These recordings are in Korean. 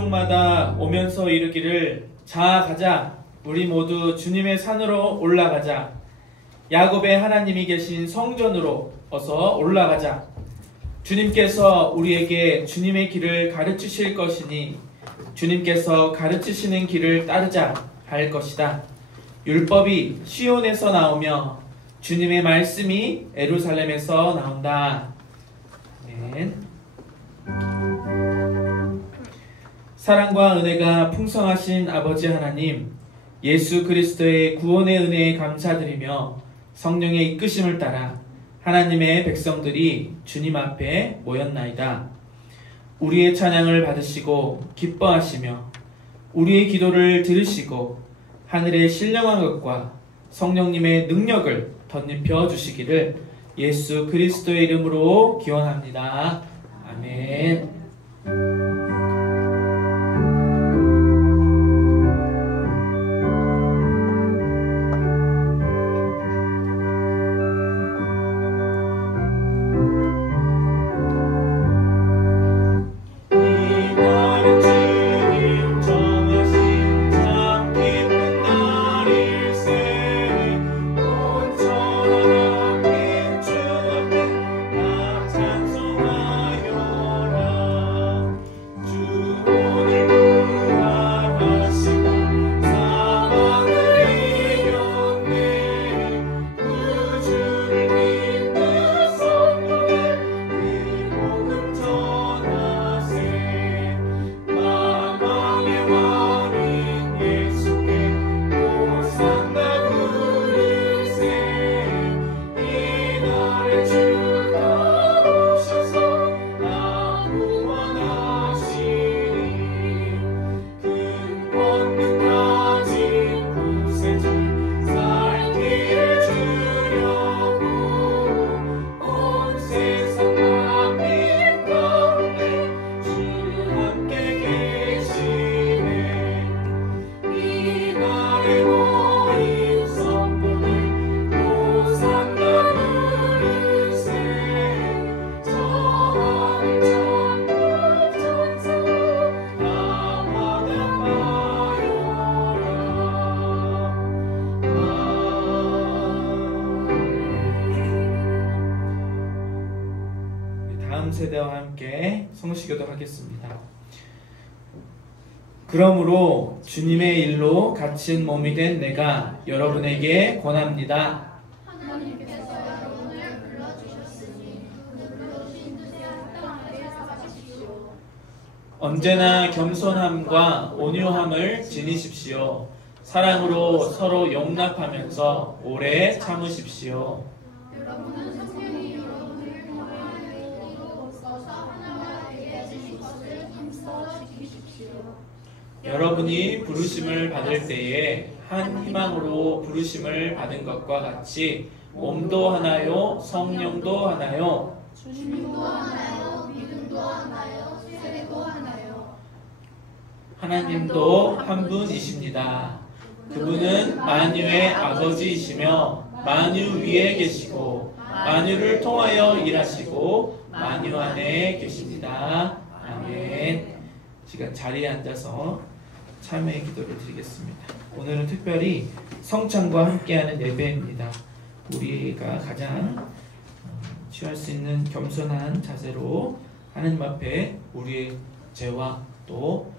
민족마다 오면서 이르기를 자 가자 우리 모두 주님의 산으로 올라가자. 야곱의 하나님이 계신 성전으로 어서 올라가자. 주님께서 우리에게 주님의 길을 가르치실 것이니 주님께서 가르치시는 길을 따르자 할 것이다. 율법이 시온에서 나오며 주님의 말씀이 예루살렘에서 나온다. 아멘. 사랑과 은혜가 풍성하신 아버지 하나님, 예수 그리스도의 구원의 은혜에 감사드리며 성령의 이끄심을 따라 하나님의 백성들이 주님 앞에 모였나이다. 우리의 찬양을 받으시고 기뻐하시며 우리의 기도를 들으시고 하늘의 신령한 것과 성령님의 능력을 덧입혀 주시기를 예수 그리스도의 이름으로 기원합니다. 아멘. 세대와 함께 성시교도 하겠습니다. 그러므로 주님의 일로 갇힌 몸이 된 내가 여러분에게 권합니다. 하나님께서 여러분을 불러주셨으니 그 부르신 뜻에 합당하게 살아가십시오. 언제나 겸손함과 온유함을 지니십시오. 사랑으로 서로 용납하면서 오래 참으십시오. 여러분은 성령이 여러분을 평안하게 이루어서 하나가 되게 해주신 것을 힘써 지키십시오. 여러분이 부르심을 받을 때에 한 희망으로 부르심을 받은 것과 같이 몸도 하나요, 성령도 하나요, 주님도 하나요, 믿음도 하나요, 세례도 하나요. 하나님도 한 분이십니다. 그분은 만유의 아버지이시며 만유 위에 계시고 만유를 통하여 일하시고 만유 안에 계십니다. 아멘. 시간 자리에 앉아서 참회의 기도를 드리겠습니다. 오늘은 특별히 성찬과 함께하는 예배입니다. 우리가 가장 취할 수 있는 겸손한 자세로 하나님 앞에 우리의 죄와 또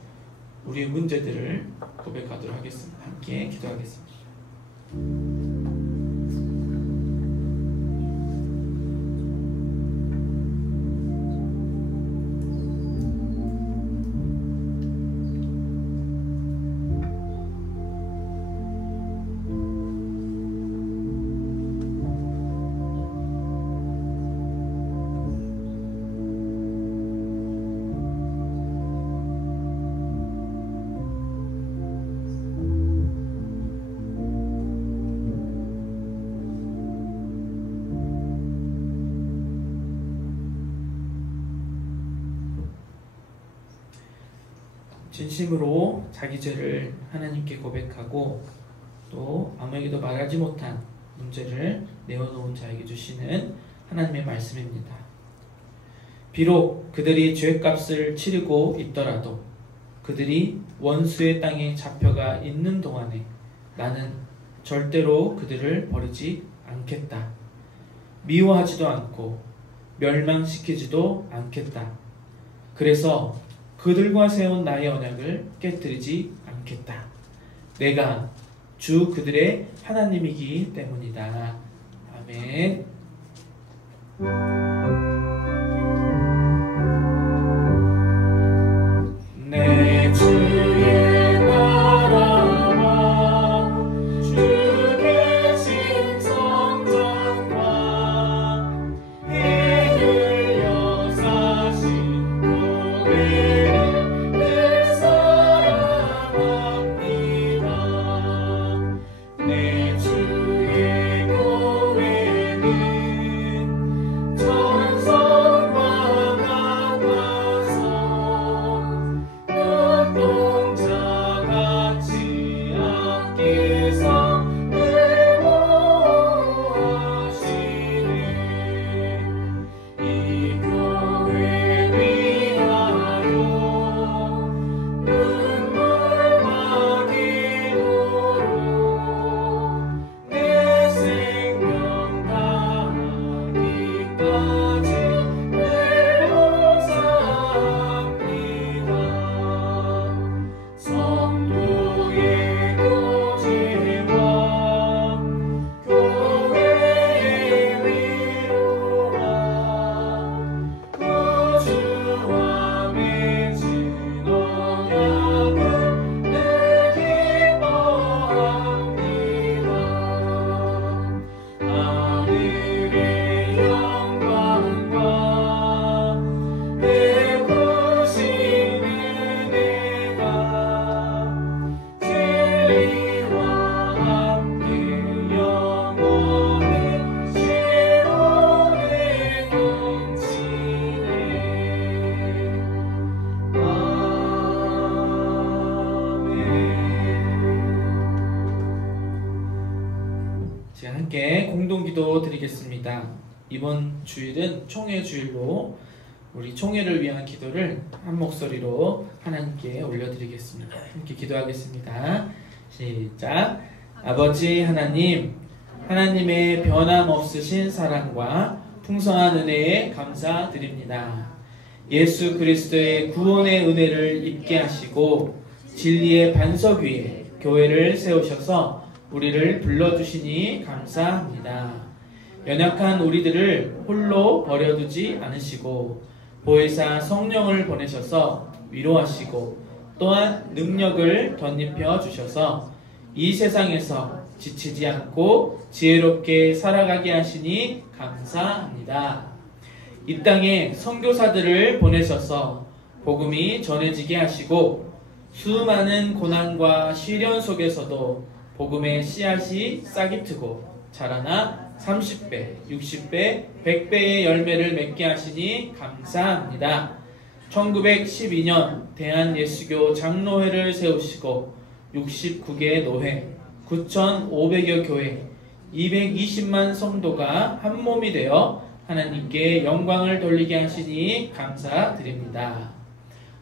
우리의 문제들을 고백하도록 하겠습니다. 함께 기도하겠습니다. 진심으로 자기 죄를 하나님께 고백하고 또 아무에게도 말하지 못한 문제를 내어놓은 자에게 주시는 하나님의 말씀입니다. 비록 그들이 죄값을 치르고 있더라도 그들이 원수의 땅에 잡혀가 있는 동안에 나는 절대로 그들을 버리지 않겠다. 미워하지도 않고 멸망시키지도 않겠다. 그래서 그들과 세운 나의 언약을 깨뜨리지 않겠다. 내가 주 그들의 하나님이기 때문이다. 아멘. 내 주의 나라와 주 계신 성전과 해를 여사신 교회를 늘 사랑합니다. 내 주의 교회는 전성과 만나서 눈동자같이 아끼사 늘 보호하시네. 이 교회 위하여 눈물과 기도로 내 생명 다하기까지 늘 봉사합니다. 성도의 교제와 교회의 위로와 구주와 맺은 언약을 늘 기뻐합니다. 하늘의 영광과 베푸신 은혜가 진리와 함께 영원히 시온에 넘치네. 아멘. 제가 함께 공동기도 드리겠습니다. 이번 주일은 총회 주일로 우리 총회를 위한 기도를 한 목소리로 하나님께 올려드리겠습니다. 함께 기도하겠습니다. 시작. 아버지 하나님, 하나님의 변함없으신 사랑과 풍성한 은혜에 감사드립니다. 예수 그리스도의 구원의 은혜를 입게 하시고 진리의 반석 위에 교회를 세우셔서 우리를 불러주시니 감사합니다. 연약한 우리들을 홀로 버려두지 않으시고 보혜사 성령을 보내셔서 위로하시고 또한 능력을 덧입혀 주셔서 이 세상에서 지치지 않고 지혜롭게 살아가게 하시니 감사합니다. 이 땅에 선교사들을 보내셔서 복음이 전해지게 하시고 수많은 고난과 시련 속에서도 복음의 씨앗이 싹이 트고 자라나 30배, 60배, 100배의 열매를 맺게 하시니 감사합니다. 1912년 대한예수교 장로회를 세우시고 69개 노회, 9,500여 교회, 220만 성도가 한 몸이 되어 하나님께 영광을 돌리게 하시니 감사드립니다.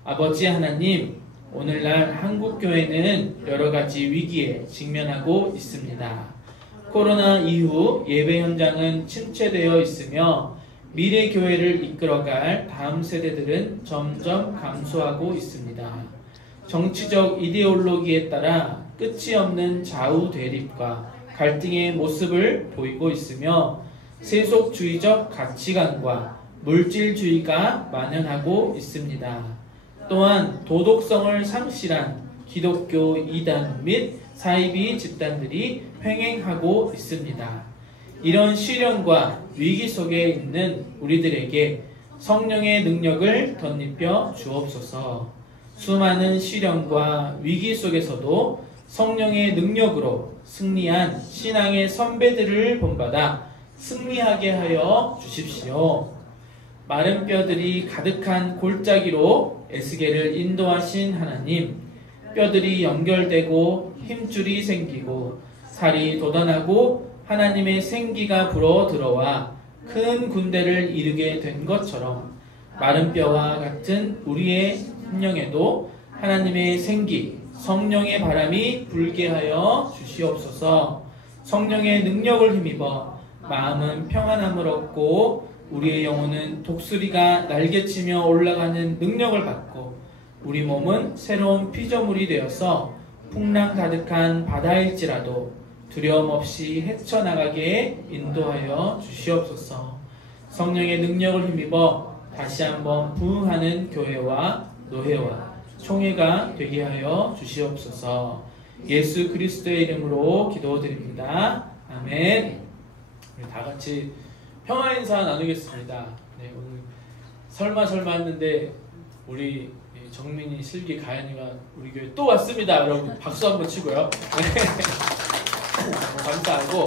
아버지 하나님, 오늘날 한국교회는 여러 가지 위기에 직면하고 있습니다. 코로나 이후 예배 현장은 침체되어 있으며 미래 교회를 이끌어갈 다음 세대들은 점점 감소하고 있습니다. 정치적 이데올로기에 따라 끝이 없는 좌우 대립과 갈등의 모습을 보이고 있으며 세속주의적 가치관과 물질주의가 만연하고 있습니다. 또한 도덕성을 상실한 기독교 이단 및 사이비 집단들이 횡행하고 있습니다. 이런 시련과 위기 속에 있는 우리들에게 성령의 능력을 덧입혀 주옵소서. 수많은 시련과 위기 속에서도 성령의 능력으로 승리한 신앙의 선배들을 본받아 승리하게 하여 주십시오. 마른 뼈들이 가득한 골짜기로 에스겔을 인도하신 하나님, 뼈들이 연결되고 힘줄이 생기고 살이 돋아나고 하나님의 생기가 불어 들어와 큰 군대를 이루게 된 것처럼 마른 뼈와 같은 우리의 심령에도 하나님의 생기, 성령의 바람이 불게 하여 주시옵소서. 성령의 능력을 힘입어 마음은 평안함을 얻고 우리의 영혼은 독수리가 날개치며 올라가는 능력을 받고 우리 몸은 새로운 피조물이 되어서 풍랑 가득한 바다일지라도 두려움 없이 헤쳐나가게 인도하여 주시옵소서. 성령의 능력을 힘입어 다시 한번 부흥하는 교회와 노회와 총회가 되게 하여 주시옵소서. 예수 그리스도의 이름으로 기도드립니다. 아멘. 우리 다 같이 평화 인사 나누겠습니다. 네, 오늘 설마 했는데 우리 정민이, 슬기, 가연이가 우리 교회 또 왔습니다. 여러분 박수 한번 치고요. 감사하고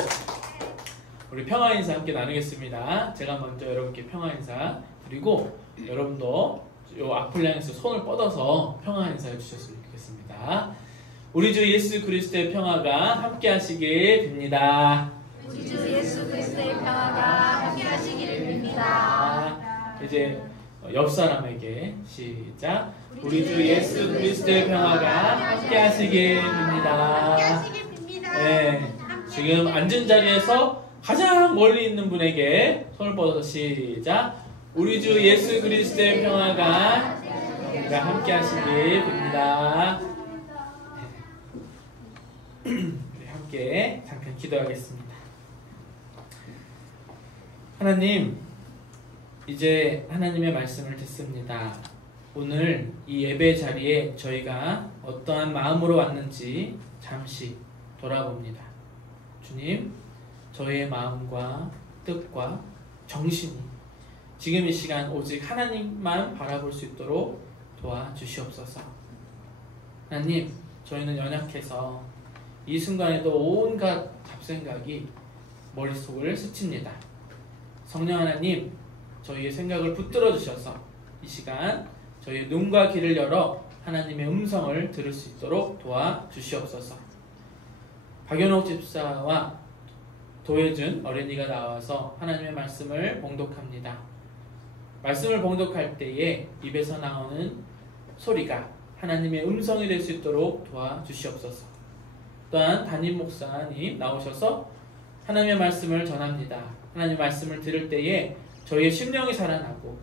우리 평화 인사 함께 나누겠습니다. 제가 먼저 여러분께 평화 인사 드리고 여러분도 요 앞을 향해서 손을 뻗어서 평화 인사해 주셨으면 좋겠습니다. 우리 주 예수 그리스도의 평화가 함께 하시길 빕니다. 우리 주 예수 그리스도의 평화가 함께 하시기를 빕니다. 이제 옆 사람에게 시작. 우리 주 예수 그리스도의 평화가 함께 하시길 빕니다. 네, 지금 앉은 자리에서 가장 멀리 있는 분에게 손을 뻗어서 시작. 우리 주 예수 그리스도의 평화가 함께 하시길 빕니다. 우리 함께 잠깐 기도하겠습니다. 하나님, 이제 하나님의 말씀을 듣습니다. 오늘 이 예배 자리에 저희가 어떠한 마음으로 왔는지 잠시 돌아봅니다. 주님, 저희의 마음과 뜻과 정신이 지금 이 시간 오직 하나님만 바라볼 수 있도록 도와주시옵소서. 하나님, 저희는 연약해서 이 순간에도 온갖 잡생각이 머릿속을 스칩니다. 성령 하나님, 저희의 생각을 붙들어 주셔서 이 시간 저희의 눈과 귀를 열어 하나님의 음성을 들을 수 있도록 도와주시옵소서. 박연옥 집사와 도혜준 어린이가 나와서 하나님의 말씀을 봉독합니다. 말씀을 봉독할 때에 입에서 나오는 소리가 하나님의 음성이 될 수 있도록 도와주시옵소서. 또한 담임 목사님 나오셔서 하나님의 말씀을 전합니다. 하나님의 말씀을 들을 때에 저희의 심령이 살아나고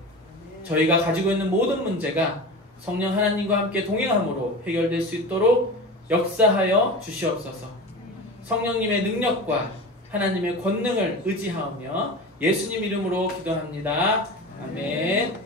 저희가 가지고 있는 모든 문제가 성령 하나님과 함께 동행함으로 해결될 수 있도록 역사하여 주시옵소서. 성령님의 능력과 하나님의 권능을 의지하며 예수님 이름으로 기도합니다. 아멘.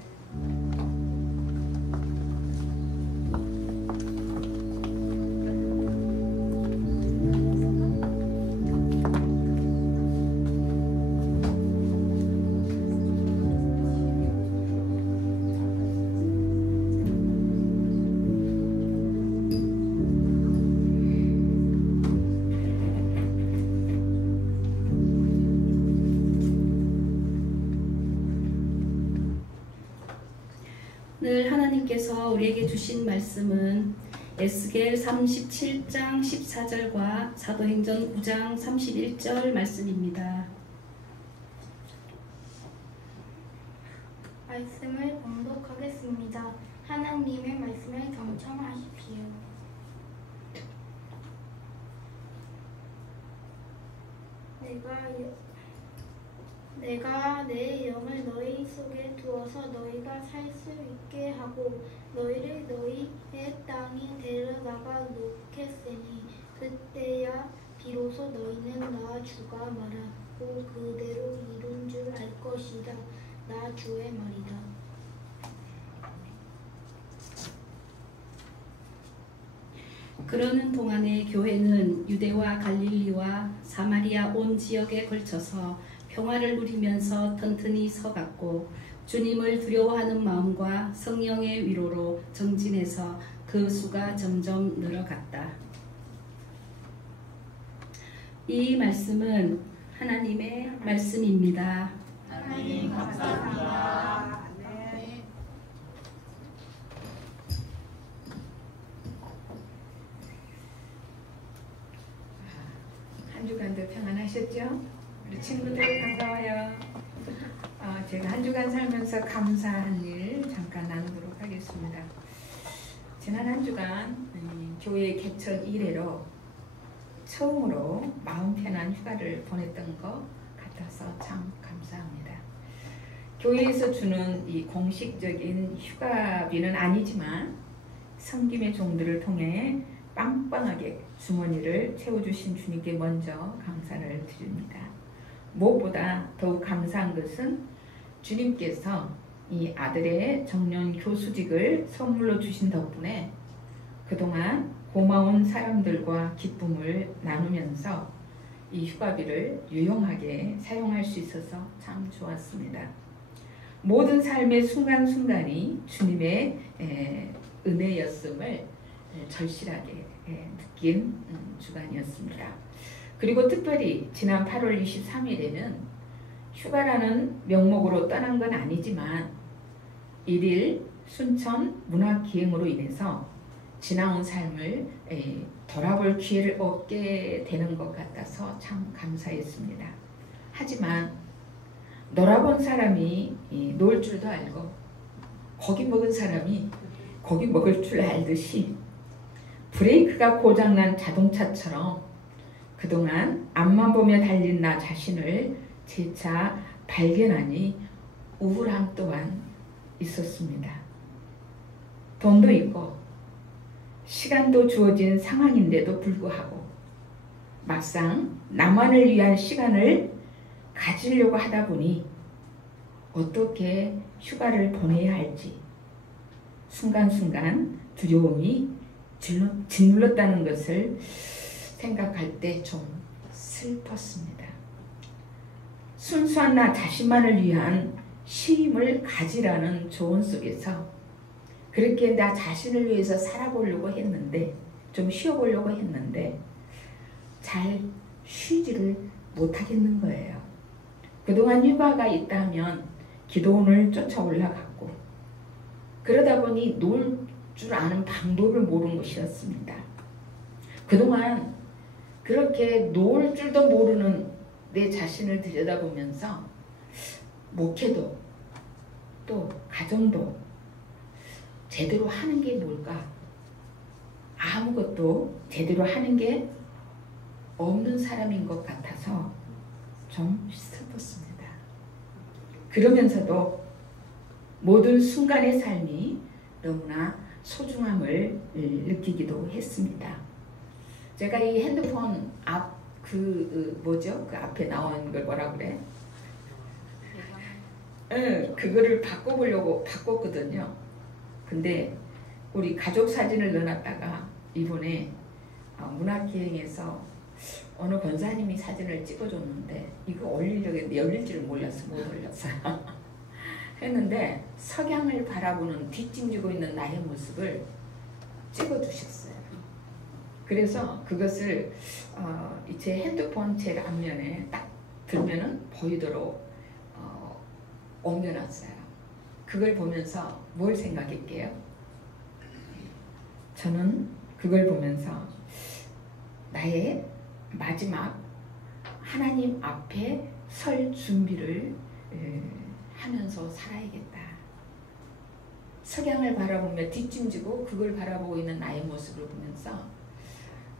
오늘 하나님께서 우리에게 주신 말씀은 에스겔 37장 14절과 사도행전 9장 31절 말씀입니다. 말씀을 봉독하겠습니다. 하나님의 말씀을 경청하십시오. 내가 내 영을 너희 속에 두어서 너희가 살 수 있게 하고 너희를 너희의 땅에 데려다가 놓겠으니 그때야 비로소 너희는 나 주가 말하고 그대로 이룬 줄 알 것이다. 나 주의 말이다. 그러는 동안에 교회는 유대와 갈릴리와 사마리아 온 지역에 걸쳐서 평화를 누리면서 튼튼히 서갔고 주님을 두려워하는 마음과 성령의 위로로 정진해서 그 수가 점점 늘어갔다. 이 말씀은 하나님의 말씀입니다. 하나님 감사합니다. 네. 한 주간도 평안하셨죠? 우리 친구들 반가워요. 제가 한 주간 살면서 감사한 일 잠깐 나누도록 하겠습니다. 지난 한 주간 교회 개천 이래로 처음으로 마음 편한 휴가를 보냈던 것 같아서 참 감사합니다. 교회에서 주는 이 공식적인 휴가비는 아니지만 섬김의 종들을 통해 빵빵하게 주머니를 채워주신 주님께 먼저 감사를 드립니다. 무엇보다 더욱 감사한 것은 주님께서 이 아들의 정년 교수직을 선물로 주신 덕분에 그동안 고마운 사람들과 기쁨을 나누면서 이 휴가비를 유용하게 사용할 수 있어서 참 좋았습니다. 모든 삶의 순간순간이 주님의 은혜였음을 절실하게 느낀 주간이었습니다. 그리고 특별히 지난 8월 23일에는 휴가라는 명목으로 떠난 건 아니지만 일일 순천 문화기행으로 인해서 지나온 삶을 돌아볼 기회를 얻게 되는 것 같아서 참 감사했습니다. 하지만 놀아본 사람이 놀 줄도 알고 고기 먹은 사람이 고기 먹을 줄 알듯이 브레이크가 고장난 자동차처럼 그동안 앞만 보며 달린 나 자신을 재차 발견하니 우울함 또한 있었습니다. 돈도 있고 시간도 주어진 상황인데도 불구하고 막상 나만을 위한 시간을 가지려고 하다 보니 어떻게 휴가를 보내야 할지 순간순간 두려움이 짓눌렀다는 것을 생각할 때 좀 슬펐습니다. 순수한 나 자신만을 위한 쉼을 가지라는 조언 속에서 그렇게 나 자신을 위해서 살아보려고 했는데 좀 쉬어보려고 했는데 잘 쉬지를 못하겠는 거예요. 그동안 휴가가 있다면 기도원을 쫓아 올라갔고 그러다 보니 놀 줄 아는 방법을 모르는 것이었습니다. 그동안 그렇게 놀 줄도 모르는 내 자신을 들여다보면서 목회도 또 가정도 제대로 하는 게 뭘까? 아무것도 제대로 하는 게 없는 사람인 것 같아서 좀 슬펐습니다. 그러면서도 모든 순간의 삶이 너무나 소중함을 느끼기도 했습니다. 제가 이 핸드폰 앞 그 앞에 나온 걸 뭐라 그래? 그거를 바꿔보려고 바꿨거든요. 근데 우리 가족 사진을 넣어놨다가 이번에 문화기행에서 어느 권사님이 사진을 찍어줬는데 이거 올리려고 했는데 열릴 줄 몰라서 못 올렸어요. 했는데 석양을 바라보는 뒷짐지고 있는 나의 모습을 찍어주셨어요. 그래서 그것을 제 핸드폰 제 앞면에 딱 들면은 보이도록 옮겨놨어요. 그걸 보면서 뭘 생각할게요? 저는 그걸 보면서 나의 마지막 하나님 앞에 설 준비를 하면서 살아야겠다. 석양을 바라보며 뒷짐지고 그걸 바라보고 있는 나의 모습을 보면서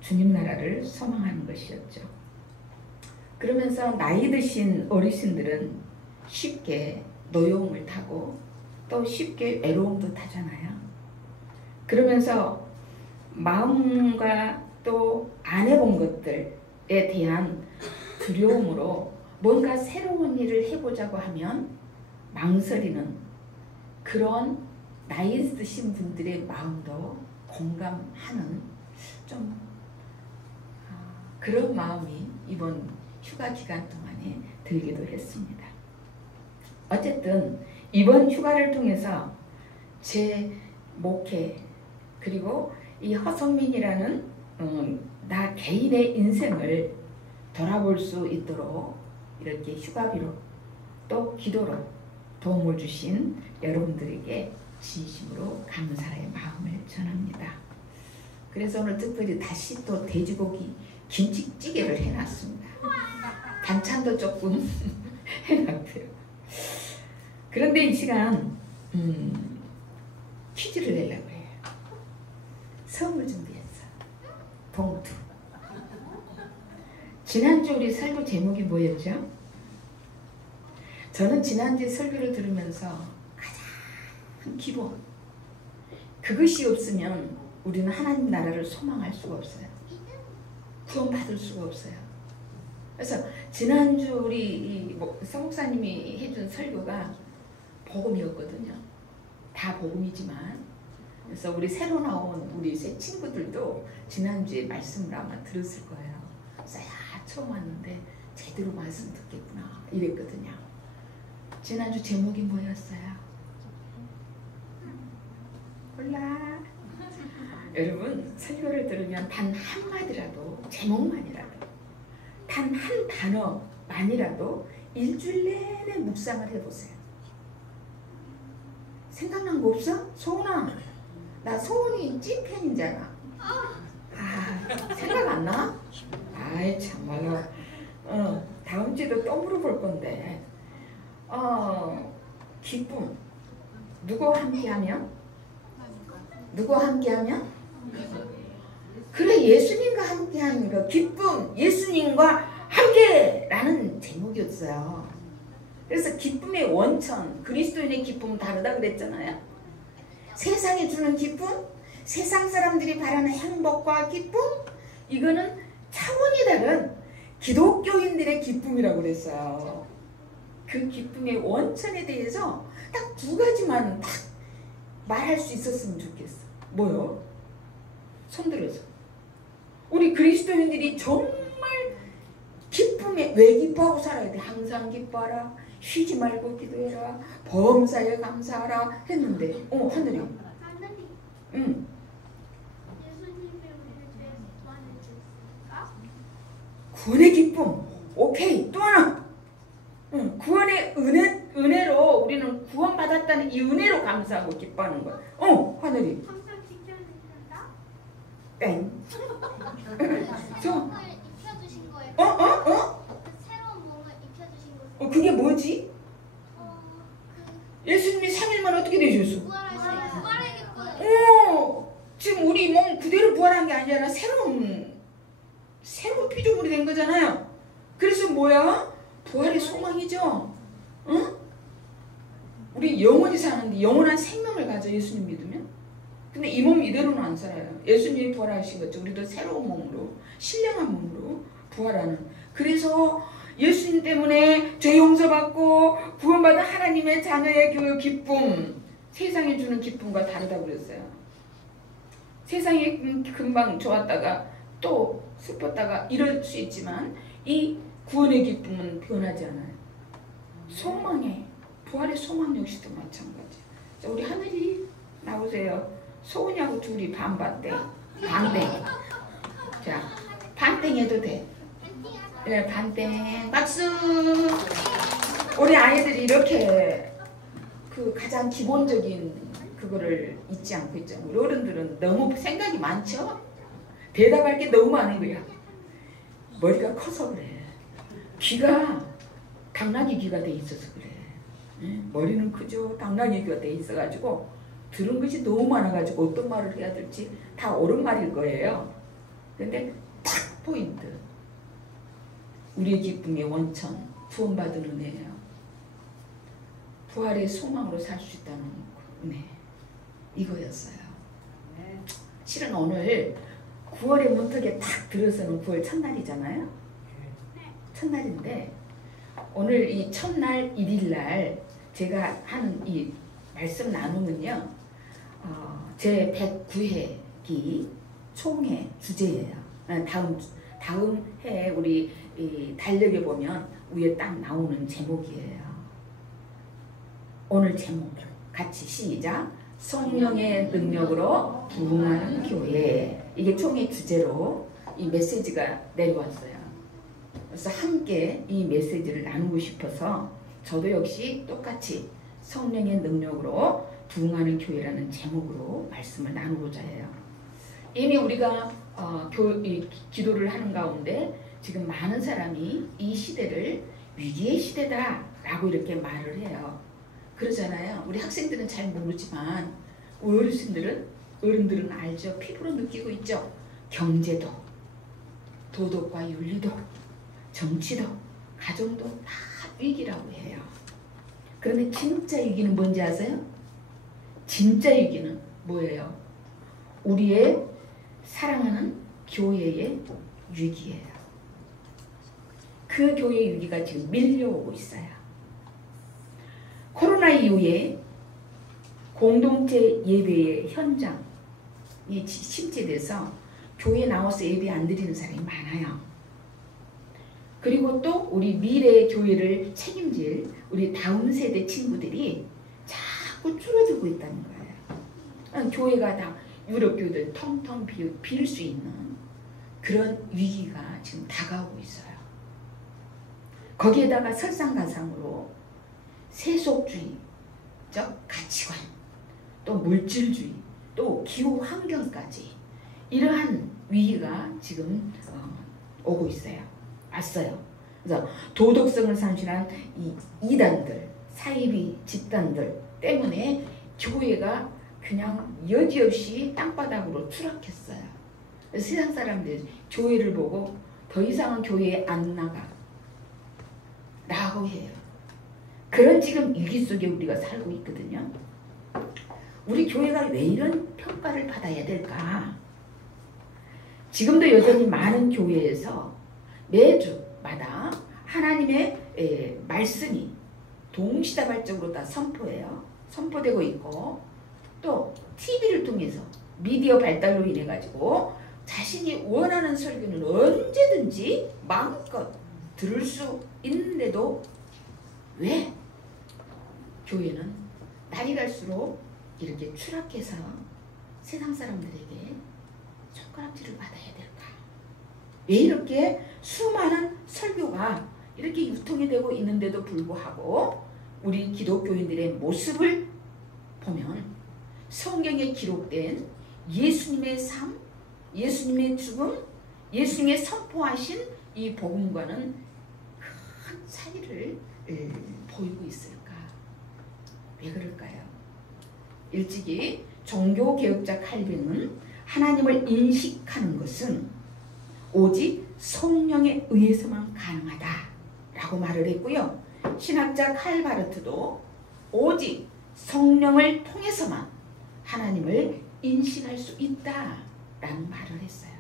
주님 나라를 소망하는 것이었죠. 그러면서 나이 드신 어르신들은 쉽게 노여움을 타고 또 쉽게 외로움도 타잖아요. 그러면서 마음과 또 안 해본 것들에 대한 두려움으로 뭔가 새로운 일을 해보자고 하면 망설이는 그런 나이 드신 분들의 마음도 공감하는 좀 그런 마음이 이번 휴가 기간 동안에 들기도 했습니다. 어쨌든 이번 휴가를 통해서 제 목회 그리고 이 허성민이라는 나 개인의 인생을 돌아볼 수 있도록 이렇게 휴가비로 또 기도로 도움을 주신 여러분들에게 진심으로 감사의 마음을 전합니다. 그래서 오늘 특별히 다시 또 돼지고기 김치찌개를 해놨습니다. 반찬도 조금 해놨고요. 그런데 이 시간 퀴즈를 내려고 해요. 선물 준비했어. 봉투. 지난주 우리 설교 제목이 뭐였죠? 저는 지난주 설교를 들으면서 가장 기본, 그것이 없으면 우리는 하나님 나라를 소망할 수가 없어요. 구원받을 수가 없어요. 그래서 지난주 우리 성목사님이 해준 설교가 복음이었거든요. 다 복음이지만, 그래서 우리 새로 나온 우리 새 친구들도 지난주에 말씀을 아마 들었을 거예요. 그래서 야, 처음 왔는데 제대로 말씀 듣겠구나 이랬거든요. 지난주 제목이 뭐였어요? 몰라. 여러분, 설교를 들으면 단 한마디라도, 제목만이라도, 단 한 단어만이라도 일주일 내내 묵상을 해보세요. 생각난 거 없어? 소은아, 나 소은이 찐팬이잖아. 생각 안 나? 아이 참말로. 다음 주에도 또 물어볼 건데, 기쁨, 누구와 함께하면? 누구와 함께하면? 그래, 예수님과 함께하는 거, 기쁨, 예수님과 함께라는 제목이었어요. 그래서 기쁨의 원천, 그리스도인의 기쁨은 다르다 그랬잖아요. 세상에 주는 기쁨, 세상 사람들이 바라는 행복과 기쁨, 이거는 차원이 다른 기독교인들의 기쁨이라고 그랬어요. 그 기쁨의 원천에 대해서 딱 두 가지만 딱 말할 수 있었으면 좋겠어. 뭐요? 손들어서. 우리 그리스도인들이 정말 기쁨에, 왜 기뻐하고 살아야 돼? 항상 기뻐하라, 쉬지 말고 기도해라, 범사에 감사하라 했는데, 하늘이. 하늘이 응. 예수님이 우리를 위해서 구원해 주셨을까? 구원의 기쁨. 오케이. 또 하나. 구원의 은혜로 우리는 구원받았다는 이 은혜로 감사하고 기뻐하는 거야. 하늘이. 항상 지켜주신다? 땡. 몸을 입혀주신 거예요. 새로운 몸을 입혀주신 거예요. 그게 뭐지? 예수님이 3일만 어떻게 되셨어? 부활하신 부활의 기쁨. 지금 우리 몸 그대로 부활한 게 아니라 새로운 피조물이 된 거잖아요. 그래서 뭐야? 부활의 소망이죠. 응? 우리 영원히 사는데 영원한 생명을 가져, 예수님 믿으면. 근데 이 몸 이대로는 안 살아요. 예수님이 부활하신 거죠. 우리도 새로운 몸으로, 신령한 몸으로 부활하는. 그래서 예수님 때문에 죄 용서받고 구원받은 하나님의 자녀의 그 기쁨, 세상에 주는 기쁨과 다르다고 그랬어요. 세상에 금방 좋았다가 또 슬펐다가 이럴 수 있지만 이 구원의 기쁨은 변하지 않아요. 소망의, 부활의 소망 역시도 마찬가지. 자, 우리 하늘이 나오세요. 소은이하고 둘이 반반땡. 반땡. 자, 반땡 해도 돼. 네, 반땡. 박수. 우리 아이들이 이렇게 그 가장 기본적인 그거를 잊지 않고 있잖아요. 우리 어른들은 너무 생각이 많죠? 대답할 게 너무 많은 거야. 머리가 커서 그래. 귀가 당나귀 귀가 돼 있어서 그래. 머리는 크죠. 당나귀 귀가 돼 있어가지고 들은 것이 너무 많아가지고 어떤 말을 해야 될지 다 옳은 말일 거예요. 근데 딱 포인트. 우리의 기쁨의 원천, 구원받은 은혜예요. 부활의 소망으로 살 수 있다는 은혜. 이거였어요. 실은 오늘 9월의 문턱에 딱 들어서는 9월 첫날이잖아요. 첫날인데 오늘 이 첫날 1일날 제가 하는 이 말씀 나눔은요, 제 109회기 총회 주제예요. 다음 해에 우리 이 달력에 보면 위에 딱 나오는 제목이에요. 오늘 제목 같이 시작. 성령의 능력으로 부흥하는 교회. 이게 총회 주제로 이 메시지가 내려왔어요. 그래서 함께 이 메시지를 나누고 싶어서 저도 역시 똑같이 성령의 능력으로 부흥하는 교회라는 제목으로 말씀을 나누고자 해요. 이미 우리가 기도를 하는 가운데 지금 많은 사람이 이 시대를 위기의 시대다라고 이렇게 말을 해요. 그러잖아요. 우리 학생들은 잘 모르지만 우리 어르신들은 어른들은 알죠. 피부로 느끼고 있죠. 경제도, 도덕과 윤리도, 정치도, 가정도 다 위기라고 해요. 그런데 진짜 위기는 뭔지 아세요? 진짜 위기는 뭐예요? 우리의 사랑하는 교회의 위기예요. 그 교회의 위기가 지금 밀려오고 있어요. 코로나 이후에 공동체 예배의 현장이 침체돼서 교회에 나와서 예배 안 드리는 사람이 많아요. 그리고 또 우리 미래 교회를 책임질 우리 다음 세대 친구들이 자꾸 줄어들고 있다는 거예요. 교회가 다 유럽 교회들 텅텅 빌 수 있는 그런 위기가 지금 다가오고 있어요. 거기에다가 설상가상으로 세속주의적 가치관, 또 물질주의, 또 기후 환경까지 이러한 위기가 지금 오고 있어요. 왔어요. 그래서 도덕성을 상실한 이 이단들, 사이비 집단들 때문에 교회가 그냥 여지없이 땅바닥으로 추락했어요. 세상 사람들이 교회를 보고 더 이상은 교회에 안 나가 라고 해요. 그런 지금 위기 속에 우리가 살고 있거든요. 우리 교회가 왜 이런 평가를 받아야 될까? 지금도 여전히 많은 교회에서 매주마다 하나님의 말씀이 동시다발적으로 다 선포되고 있고, 또 TV를 통해서 미디어 발달로 인해 가지고 자신이 원하는 설교는 언제든지 마음껏 들을 수 있는데도 왜 교회는 날이 갈수록 이렇게 추락해서 세상 사람들에게 손가락질을 받아야 될까? 왜 이렇게 수많은 설교가 이렇게 유통이 되고 있는데도 불구하고 우리 기독교인들의 모습을 보면 성경에 기록된 예수님의 삶, 예수님의 죽음, 예수님의 선포하신 이 복음과는 큰 차이를 보이고 있을까? 왜 그럴까요? 일찍이 종교개혁자 칼빈은 하나님을 인식하는 것은 오직 성령에 의해서만 가능하다라고 말을 했고요. 신학자 칼바르트도 오직 성령을 통해서만 하나님을 인식할 수 있다라는 말을 했어요.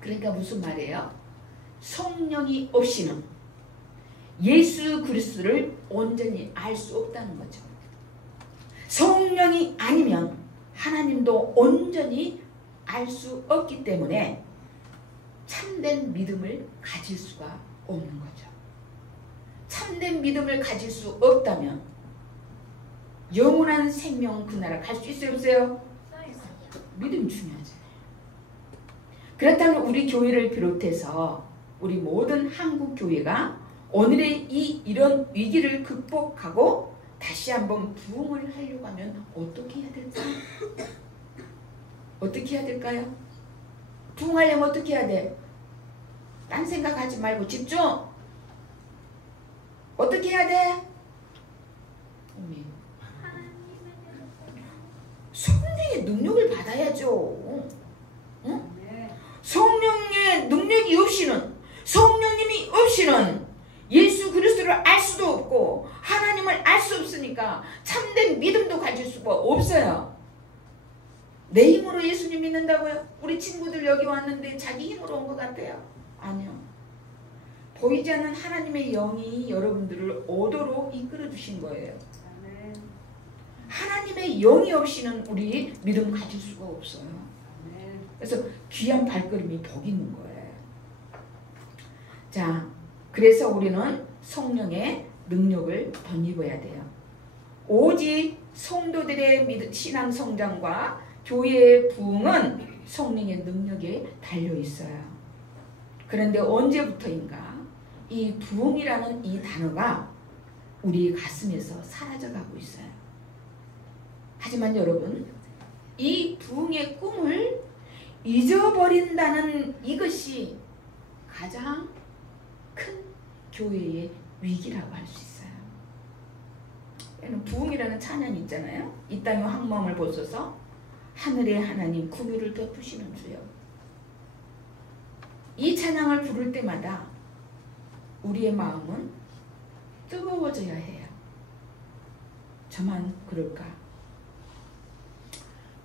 그러니까 무슨 말이에요? 성령이 없이는 예수 그리스도를 온전히 알 수 없다는 거죠. 성령이 아니면 하나님도 온전히 알 수 없기 때문에 참된 믿음을 가질 수가 없는 거죠. 참된 믿음을 가질 수 없다면 영원한 생명 그 나라 갈 수 있어요, 없어요? 믿음이 중요하잖아요. 그렇다면 우리 교회를 비롯해서 우리 모든 한국 교회가 오늘의 이런 위기를 극복하고 다시 한번 부흥을 하려고 하면 어떻게 해야 될까요? 어떻게 해야 될까요? 부흥하려면 어떻게 해야 돼? 딴 생각하지 말고 집중! 어떻게 해야 돼? 성령의 능력을 받아야죠. 응? 성령의 능력이 없이는, 성령님이 없이는 예수 그리스도를 알 수도 없고 하나님을 알 수 없으니까 참된 믿음도 가질 수가 없어요. 내 힘으로 예수님 믿는다고요? 우리 친구들 여기 왔는데 자기 힘으로 온 것 같아요? 아니요. 보이지 않는 하나님의 영이 여러분들을 오도록 이끌어 주신 거예요. 하나님의 영이 없이는 우리 믿음 가질 수가 없어요. 그래서 귀한 발걸음이 복 있는 거예요. 자, 그래서 우리는 성령의 능력을 덧입어야 돼요. 오직 성도들의 신앙 성장과 교회의 부흥은 성령의 능력에 달려 있어요. 그런데 언제부터인가 이 부흥이라는 이 단어가 우리 가슴에서 사라져가고 있어요. 하지만 여러분, 이 부흥의 꿈을 잊어버린다는 이것이 가장 큰 교회의 위기라고 할 수 있어요. 부흥이라는 찬양이 있잖아요. 이 땅의 황무함을 보소서 하늘의 하나님 긍휼을 베푸시는 주여. 이 찬양을 부를 때마다 우리의 마음은 뜨거워져야 해요. 저만 그럴까?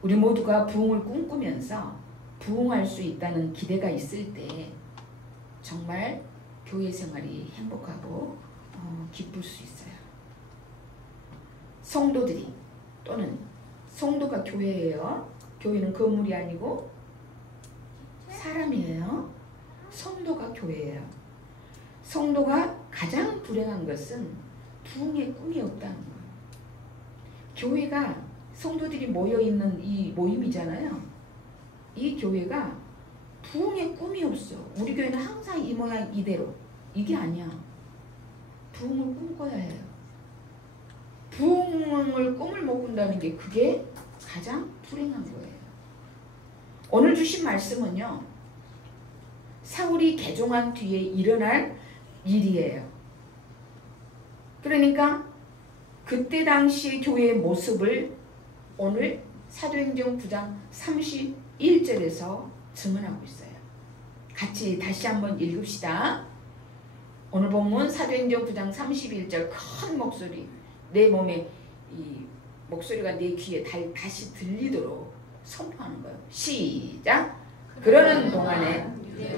우리 모두가 부흥을 꿈꾸면서 부흥할 수 있다는 기대가 있을 때 정말 교회 생활이 행복하고 기쁠 수 있어요. 성도들이 또는 성도가 교회예요. 교회는 건물이 아니고 사람이에요. 성도가 교회예요. 성도가 가장 불행한 것은 부흥의 꿈이 없다는 거예요. 교회가 성도들이 모여있는 이 모임이잖아요. 이 교회가 부흥의 꿈이 없어. 우리 교회는 항상 이 모양 이대로. 이게 아니야. 부흥을 꿈꿔야 해요. 부흥을 꿈을 못 꾼다는 게 그게 가장 불행한 거예요. 오늘 주신 말씀은요. 사울이 개종한 뒤에 일어날 일이에요. 그러니까 그때 당시의 교회의 모습을 오늘 사도행전 9장 31절에서 증언하고 있어요. 같이 다시 한번 읽읍시다. 오늘 본문 사도행전 9장 31절 큰 목소리, 내 몸에 이 목소리가 내 귀에 다시 들리도록 선포하는 거예요. 시작! 그러는 동안에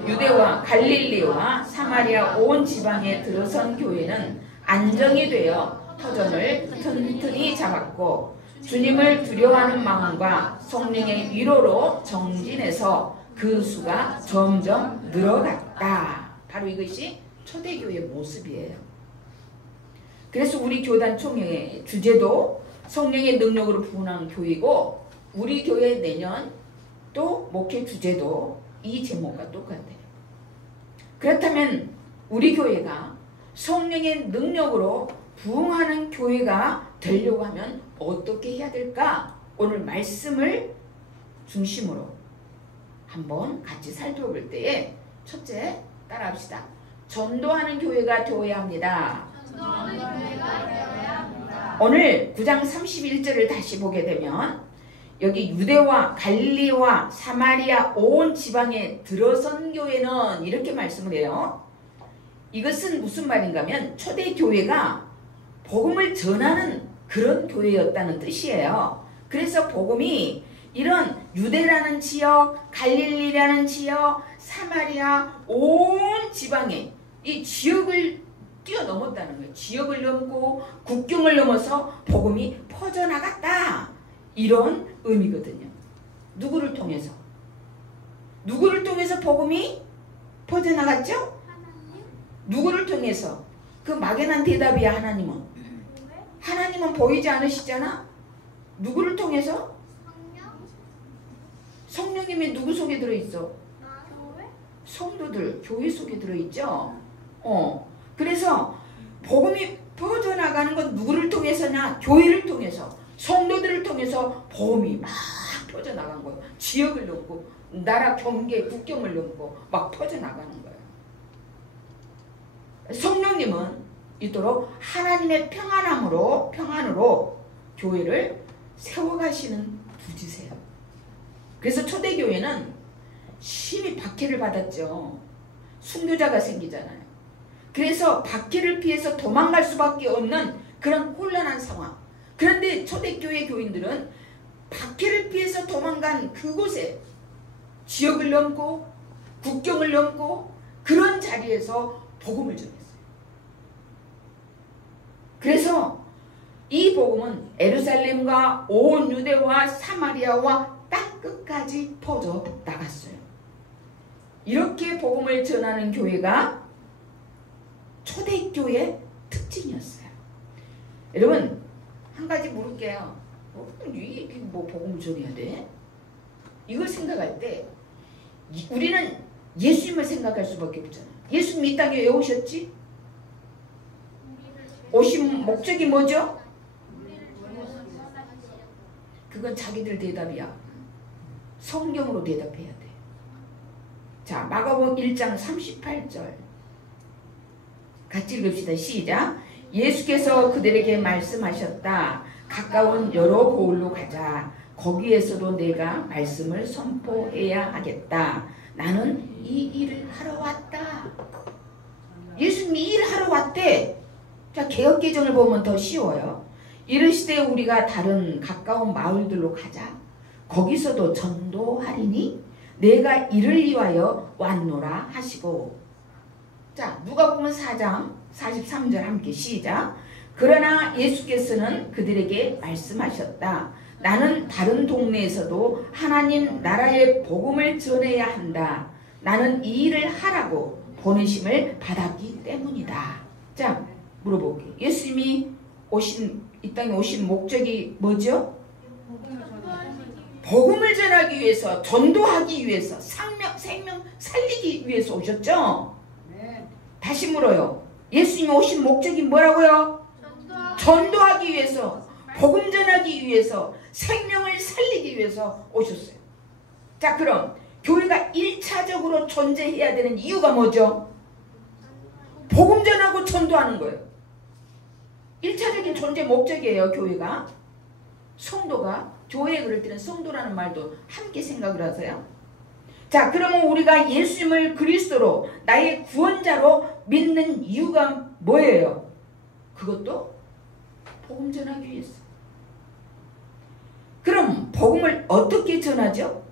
유대와 갈릴리와 사마리아 온 지방에 들어선 교회는 안정이 되어 터전을 튼튼히 잡았고 주님을 두려워하는 마음과 성령의 위로로 정진해서 그 수가 점점 늘어갔다. 바로 이것이 초대교회의 모습이에요. 그래서 우리 교단 총회의 주제도 성령의 능력으로 부흥하는 교회고 우리 교회 내년 또 목회 주제도 이 제목과 똑같아요. 그렇다면 우리 교회가 성령의 능력으로 부흥하는 교회가 되려고 하면 어떻게 해야 될까? 오늘 말씀을 중심으로 한번 같이 살펴볼 때에 첫째 따라합시다. 전도하는 교회가 되어야 합니다. 오늘 9장 31절을 다시 보게 되면 여기 유대와 갈릴리와 사마리아 온 지방에 들어선 교회는 이렇게 말씀을 해요. 이것은 무슨 말인가 하면 초대교회가 복음을 전하는 그런 교회였다는 뜻이에요. 그래서 복음이 이런 유대라는 지역, 갈릴리라는 지역, 사마리아 온 지방에 이 지역을 뛰어넘었다는 거예요. 지역을 넘고 국경을 넘어서 복음이 퍼져나갔다. 이런 의미거든요. 누구를 통해서? 누구를 통해서 복음이 퍼져나갔죠? 누구를 통해서? 그 막연한 대답이야. 하나님은. 하나님은 보이지 않으시잖아? 누구를 통해서? 성령님이 누구 속에 들어있어? 성도들, 교회 속에 들어있죠? 그래서 복음이 퍼져나가는 건 누구를 통해서냐? 교회를 통해서, 성도들을 통해서 복음이 막 퍼져나간 거예요. 지역을 넘고 나라 경계, 국경을 넘고 막 퍼져나가는 거예요. 성령님은 이토록 하나님의 평안으로 교회를 세워가시는 부지세요. 그래서 초대교회는 심히 박해를 받았죠. 순교자가 생기잖아요. 그래서 박해를 피해서 도망갈 수밖에 없는 그런 혼란한 상황. 그런데 초대교회 교인들은 박해를 피해서 도망간 그곳에 지역을 넘고 국경을 넘고 그런 자리에서 복음을 전했어요. 그래서 이 복음은 예루살렘과 온 유대와 사마리아와 땅끝까지 퍼져 나갔어요. 이렇게 복음을 전하는 교회가 초대교회의 특징이었어요. 여러분 한 가지 물을게요. 이게 뭐 복음을 전해야 돼? 이걸 생각할 때 우리는 예수님을 생각할 수밖에 없잖아요. 예수님 이 땅에 왜 오셨지? 오신 목적이 뭐죠? 그건 자기들 대답이야. 성경으로 대답해야 돼. 자, 마가복음 1장 38절 같이 읽읍시다. 시작. 예수께서 그들에게 말씀하셨다. 가까운 여러 고을로 가자. 거기에서도 내가 말씀을 선포해야 하겠다. 나는 이 일을 하러 왔다. 예수님이 이 일을 하러 왔대. 자, 개역개정을 보면 더 쉬워요. 이르시되 우리가 다른 가까운 마을들로 가자. 거기서도 전도하리니 내가 이를 위하여 왔노라 하시고. 자, 누가복음 4장 43절 함께 시작. 그러나 예수께서는 그들에게 말씀하셨다. 나는 다른 동네에서도 하나님 나라의 복음을 전해야 한다. 나는 이 일을 하라고 보내심을 받았기 때문이다. 자, 물어볼게요. 예수님이 이 땅에 오신 목적이 뭐죠? 복음을 전하기 위해서, 전도하기 위해서, 생명 살리기 위해서 오셨죠? 다시 물어요. 예수님이 오신 목적이 뭐라고요? 전도하기 위해서, 복음 전하기 위해서, 생명을 살리기 위해서 오셨어요. 자, 그럼 교회가 1차적으로 존재해야 되는 이유가 뭐죠? 복음 전하고 전도하는 거예요. 1차적인 존재 목적이에요. 교회가. 성도가. 교회에 그럴 때는 성도라는 말도 함께 생각을 하세요. 자, 그러면 우리가 예수님을 그리스도로 나의 구원자로 믿는 이유가 뭐예요? 그것도 복음 전하기 위해서. 그럼 복음을 어떻게 전하죠?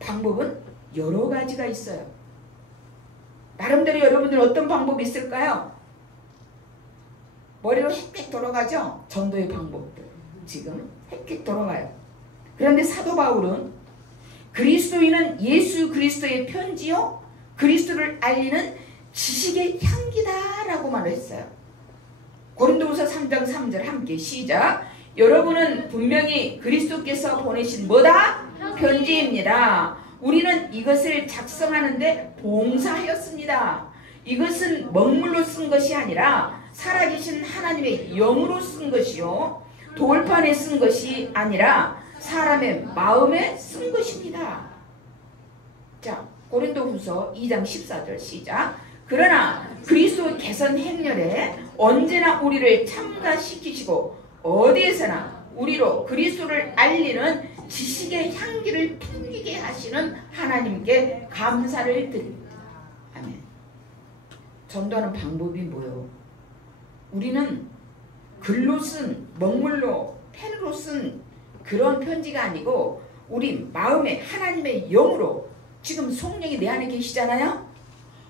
방법은 여러 가지가 있어요. 나름대로 여러분들 어떤 방법이 있을까요? 머리로 휙휙 돌아가죠? 전도의 방법들. 지금 휙휙 돌아가요. 그런데 사도 바울은 그리스도인은 예수 그리스도의 편지요 그리스도를 알리는 지식의 향기다 라고 말했어요. 고린도후서 3장 3절 함께 시작. 여러분은 분명히 그리스도께서 보내신 뭐다? 편지입니다. 우리는 이것을 작성하는데 봉사하였습니다. 이것은 먹물로 쓴 것이 아니라 살아계신 하나님의 영으로 쓴 것이요 돌판에 쓴 것이 아니라 사람의 마음에 쓴 것입니다. 자, 고린도후서 2장 14절 시작. 그러나 그리스도 개선 행렬에 언제나 우리를 참가시키시고 어디에서나 우리로 그리스도를 알리는 지식의 향기를 풍기게 하시는 하나님께 감사를 드립니다. 아멘. 전도하는 방법이 뭐예요? 우리는 글로 쓴, 먹물로, 펜으로 쓴 그런 편지가 아니고 우리 마음에 하나님의 영으로 지금 성령이 내 안에 계시잖아요?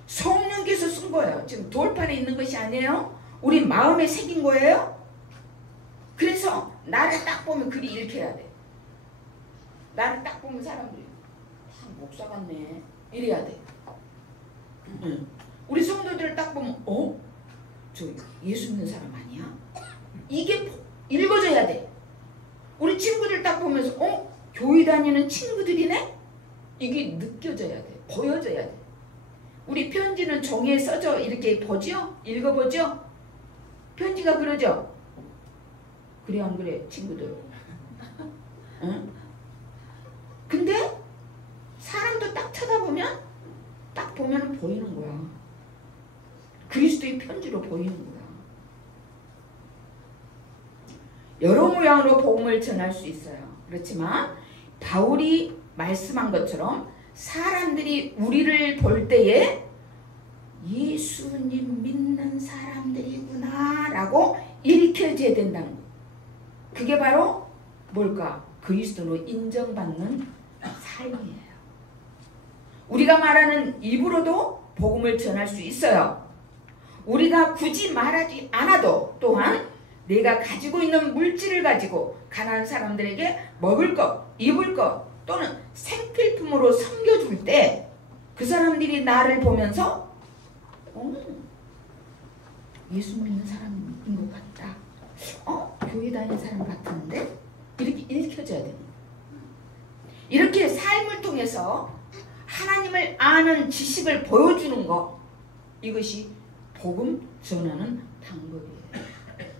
성령께서 쓴 거예요. 지금 돌판에 있는 것이 아니에요? 우리 마음에 새긴 거예요? 그래서 나를 딱 보면 글이 이렇게 해야 돼. 나를 딱 보면 사람들이 목사 같네 이래야 돼. 우리 성도들을 딱 보면 저 예수 믿는 사람 아니야? 이게 읽어져야 돼. 우리 친구들 딱 보면서 교회 다니는 친구들이네? 이게 느껴져야 돼. 보여져야 돼. 우리 편지는 종이에 써져 이렇게 보죠? 읽어보죠? 편지가 그러죠? 그래 안 그래 친구들? 응? 근데 사람도 딱 쳐다보면 딱 보면 보이는 거야. 그리스도의 편지로 보이는 거야. 여러 모양으로 복음을 전할 수 있어요. 그렇지만 바울이 말씀한 것처럼 사람들이 우리를 볼 때에 예수님 믿는 사람들이구나 라고 읽혀져야 된다는 거예요. 그게 바로 뭘까? 그리스도로 인정받는 삶이에요. 우리가 말하는 입으로도 복음을 전할 수 있어요. 우리가 굳이 말하지 않아도 또한 내가 가지고 있는 물질을 가지고 가난한 사람들에게 먹을 것, 입을 것 또는 생필품으로 섬겨줄 때 그 사람들이 나를 보면서 예수 믿는 사람인 것 같다. 교회 다니는 사람 같은데? 이렇게 읽혀져야 되는 거예요. 이렇게 삶을 통해서 하나님을 아는 지식을 보여주는 것, 이것이 복음 전하는 방법이에요.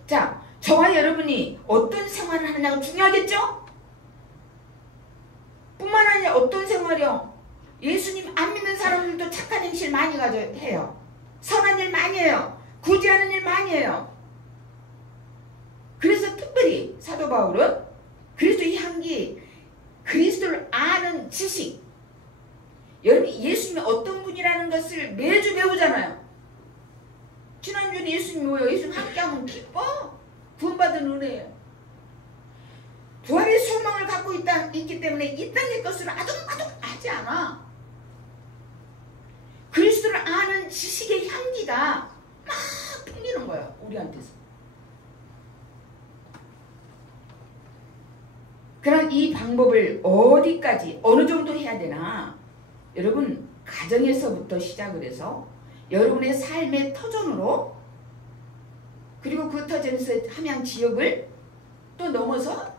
자, 저와 여러분이 어떤 생활을 하느냐가 중요하겠죠? 뿐만 아니라 어떤 생활이요? 예수님 안 믿는 사람들도 착한 행실 많이 해요. 선한 일 많이 해요. 굳이 하는 일 많이 해요. 그래서 특별히 사도 바울은 그래서 이 향기, 그리스도를 아는 지식. 여러분 예수님이 어떤 분이라는 것을 매주 배우잖아요. 지난주에 예수님이 뭐예요? 예수님 함께하면 기뻐. 구원받은 은혜예요. 부활의 소망을 갖고 있기 때문에 이 땅의 것을 아둥아둥하지 않아. 그리스도를 아는 지식의 향기가 막 풍기는 거야 우리한테서. 그럼 이 방법을 어디까지 어느 정도 해야 되나? 여러분 가정에서부터 시작을 해서 여러분의 삶의 터전으로, 그리고 그 터전에서 함양 지역을 또 넘어서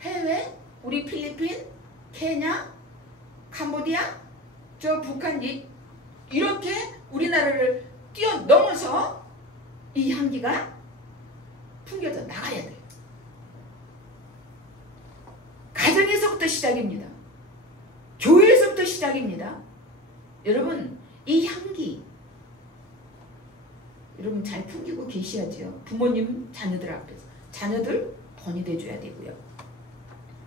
해외, 우리 필리핀, 케냐, 캄보디아, 저 북한, 이렇게 우리나라를 뛰어넘어서 이 향기가 풍겨져 나가야 돼요. 가정에서부터 시작입니다. 교회에서부터 시작입니다. 여러분 이 향기 여러분 잘 풍기고 계셔야죠. 부모님 자녀들 앞에서. 자녀들 본이 돼줘야 되고요.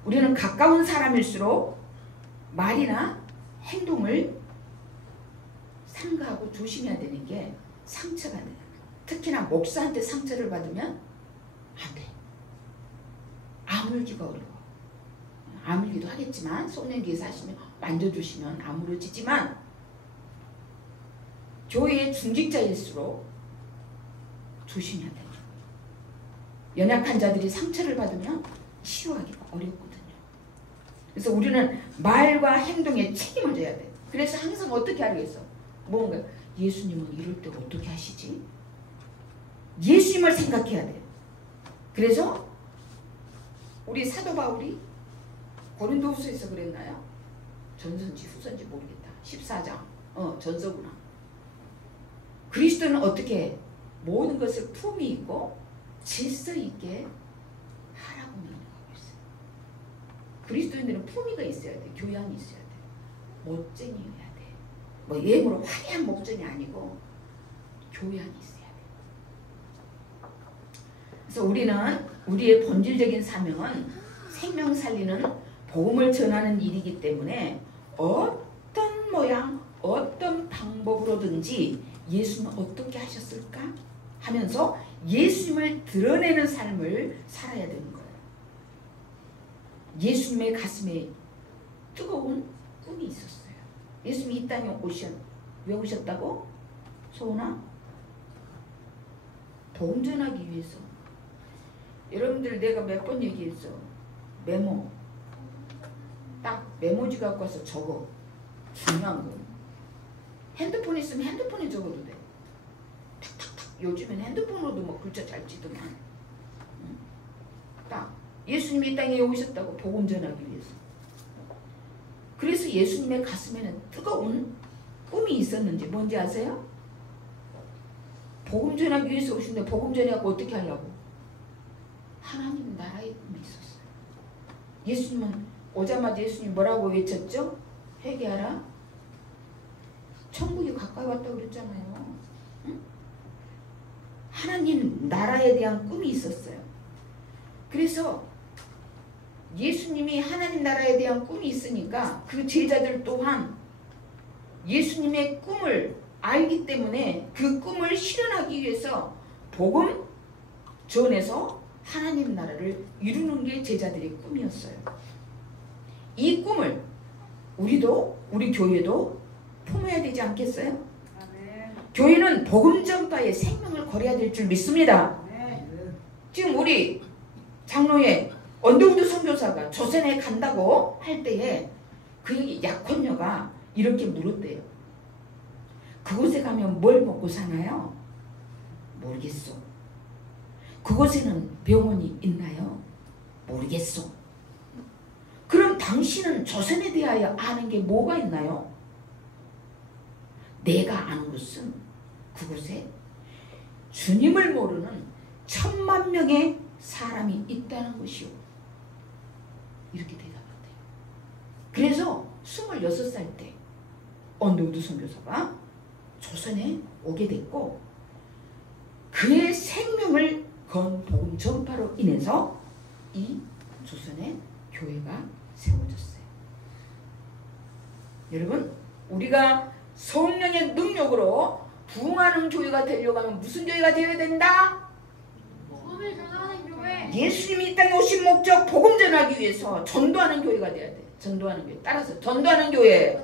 우리는 가까운 사람일수록 말이나 행동을 삼가하고 조심해야 되는 게 상처가 돼요. 특히나 목사한테 상처를 받으면 안 돼. 아물기가 어려워. 아물기도 하겠지만 송년기에 사시면 만져주시면 아물어지지만 교회의 중직자일수록 조심해야 돼요. 연약한 자들이 상처를 받으면 치유하기가 어렵거든요. 그래서 우리는 말과 행동에 책임을 져야 돼요. 그래서 항상 어떻게 하겠어? 뭔가 예수님은 이럴 때 어떻게 하시지? 예수님을 생각해야 돼요. 그래서 우리 사도 바울이 고린도후서에서 그랬나요? 전서인지 후서인지 모르겠다. 14장 전서구나. 그리스도는 어떻게 모든 것을 품위 있고 질서 있게 하라고 명령하고 있어요. 그리스도인들은 품위가 있어야 돼. 교양이 있어야 돼. 멋쟁이여야 돼. 뭐 외모로 화려한 목전이 아니고 교양이 있어야 돼. 그래서 우리는 우리의 본질적인 사명은 생명 살리는 복음을 전하는 일이기 때문에 어떤 모양, 어떤 방법으로든지 예수는 어떻게 하셨을까 하면서 예수님을 드러내는 삶을 살아야 되는 거예요. 예수님의 가슴에 뜨거운 꿈이 있었어요. 예수님이 이 땅에 왜 오셨다고? 소은아? 복음 전하기 위해서. 여러분들 내가 몇 번 얘기했어. 메모. 딱 메모지 갖고 와서 적어. 중요한 거. 핸드폰 있으면 핸드폰에 적어도 돼. 탁탁탁. 요즘엔 핸드폰으로도 뭐 글자 잘 치더만. 딱 예수님이 이 땅에 오셨다고 복음 전하기 위해서. 그래서 예수님의 가슴에는 뜨거운 꿈이 있었는지 뭔지 아세요? 복음 전하기 위해서 오신데 복음 전하고 어떻게 하려고? 하나님 나라의 꿈이 있었어요. 예수님은 오자마자 예수님 뭐라고 외쳤죠? 회개하라. 천국이 가까이 왔다고 그랬잖아요. 응? 하나님 나라에 대한 꿈이 있었어요. 그래서 예수님이 하나님 나라에 대한 꿈이 있으니까 그 제자들 또한 예수님의 꿈을 알기 때문에 그 꿈을 실현하기 위해서 복음 전해서 하나님 나라를 이루는 게 제자들의 꿈이었어요. 이 꿈을 우리 교회도 품어야 되지 않겠어요? 아멘. 교회는 복음 전파에 생명을 걸어야 될 줄 믿습니다. 아멘. 지금 우리 장로의 언더우드 선교사가 조선에 간다고 할 때에 그 약혼녀가 이렇게 물었대요. 그곳에 가면 뭘 먹고 사나요? 모르겠소. 그곳에는 병원이 있나요? 모르겠소. 그럼 당신은 조선에 대하여 아는 게 뭐가 있나요? 내가 아는 것은 그곳에 주님을 모르는 1000만 명의 사람이 있다는 것이요. 이렇게 대답한대요. 그래서 26살 때 언더우드 선교사가 조선에 오게 됐고 그의 생명을 건 복음 전파로 인해서 이 조선에 교회가 세워졌어요. 여러분, 우리가 성령의 능력으로 부흥하는 교회가 되려고 하면 무슨 교회가 되어야 된다? 복음을 전하는 교회. 예수님이 이 땅에 오신 목적 복음 전하기 위해서 전도하는 교회가 돼야 돼. 전도하는 교회. 따라서 전도하는 교회.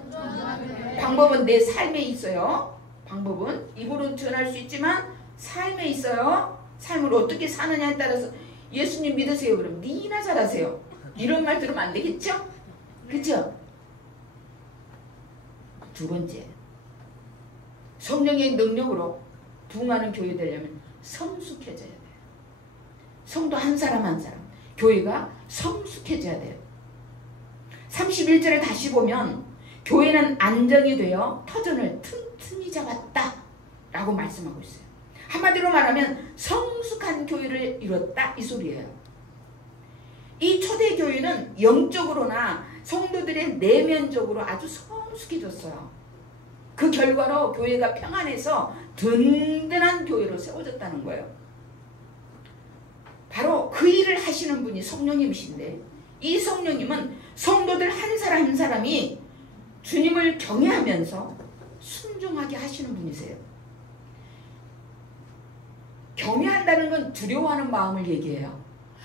방법은 내 삶에 있어요. 방법은 입으로 전할 수 있지만 삶에 있어요. 삶을 어떻게 사느냐에 따라서 예수님 믿으세요. 그럼 니나 잘하세요. 이런 말 들으면 안 되겠죠? 그렇죠? 두 번째, 성령의 능력으로 부흥하는 교회 되려면 성숙해져야 돼요. 성도 한 사람 한 사람, 교회가 성숙해져야 돼요. 31절을 다시 보면 교회는 안정이 되어 터전을 튼튼히 잡았다 라고 말씀하고 있어요. 한마디로 말하면 성숙한 교회를 이뤘다 이 소리예요. 이 초대교회는 영적으로나 성도들의 내면적으로 아주 성숙해졌어요. 그 결과로 교회가 평안해서 든든한 교회로 세워졌다는 거예요. 바로 그 일을 하시는 분이 성령님이신데, 이 성령님은 성도들 한 사람 한 사람이 주님을 경외하면서 순종하게 하시는 분이세요. 경외한다는 건 두려워하는 마음을 얘기해요.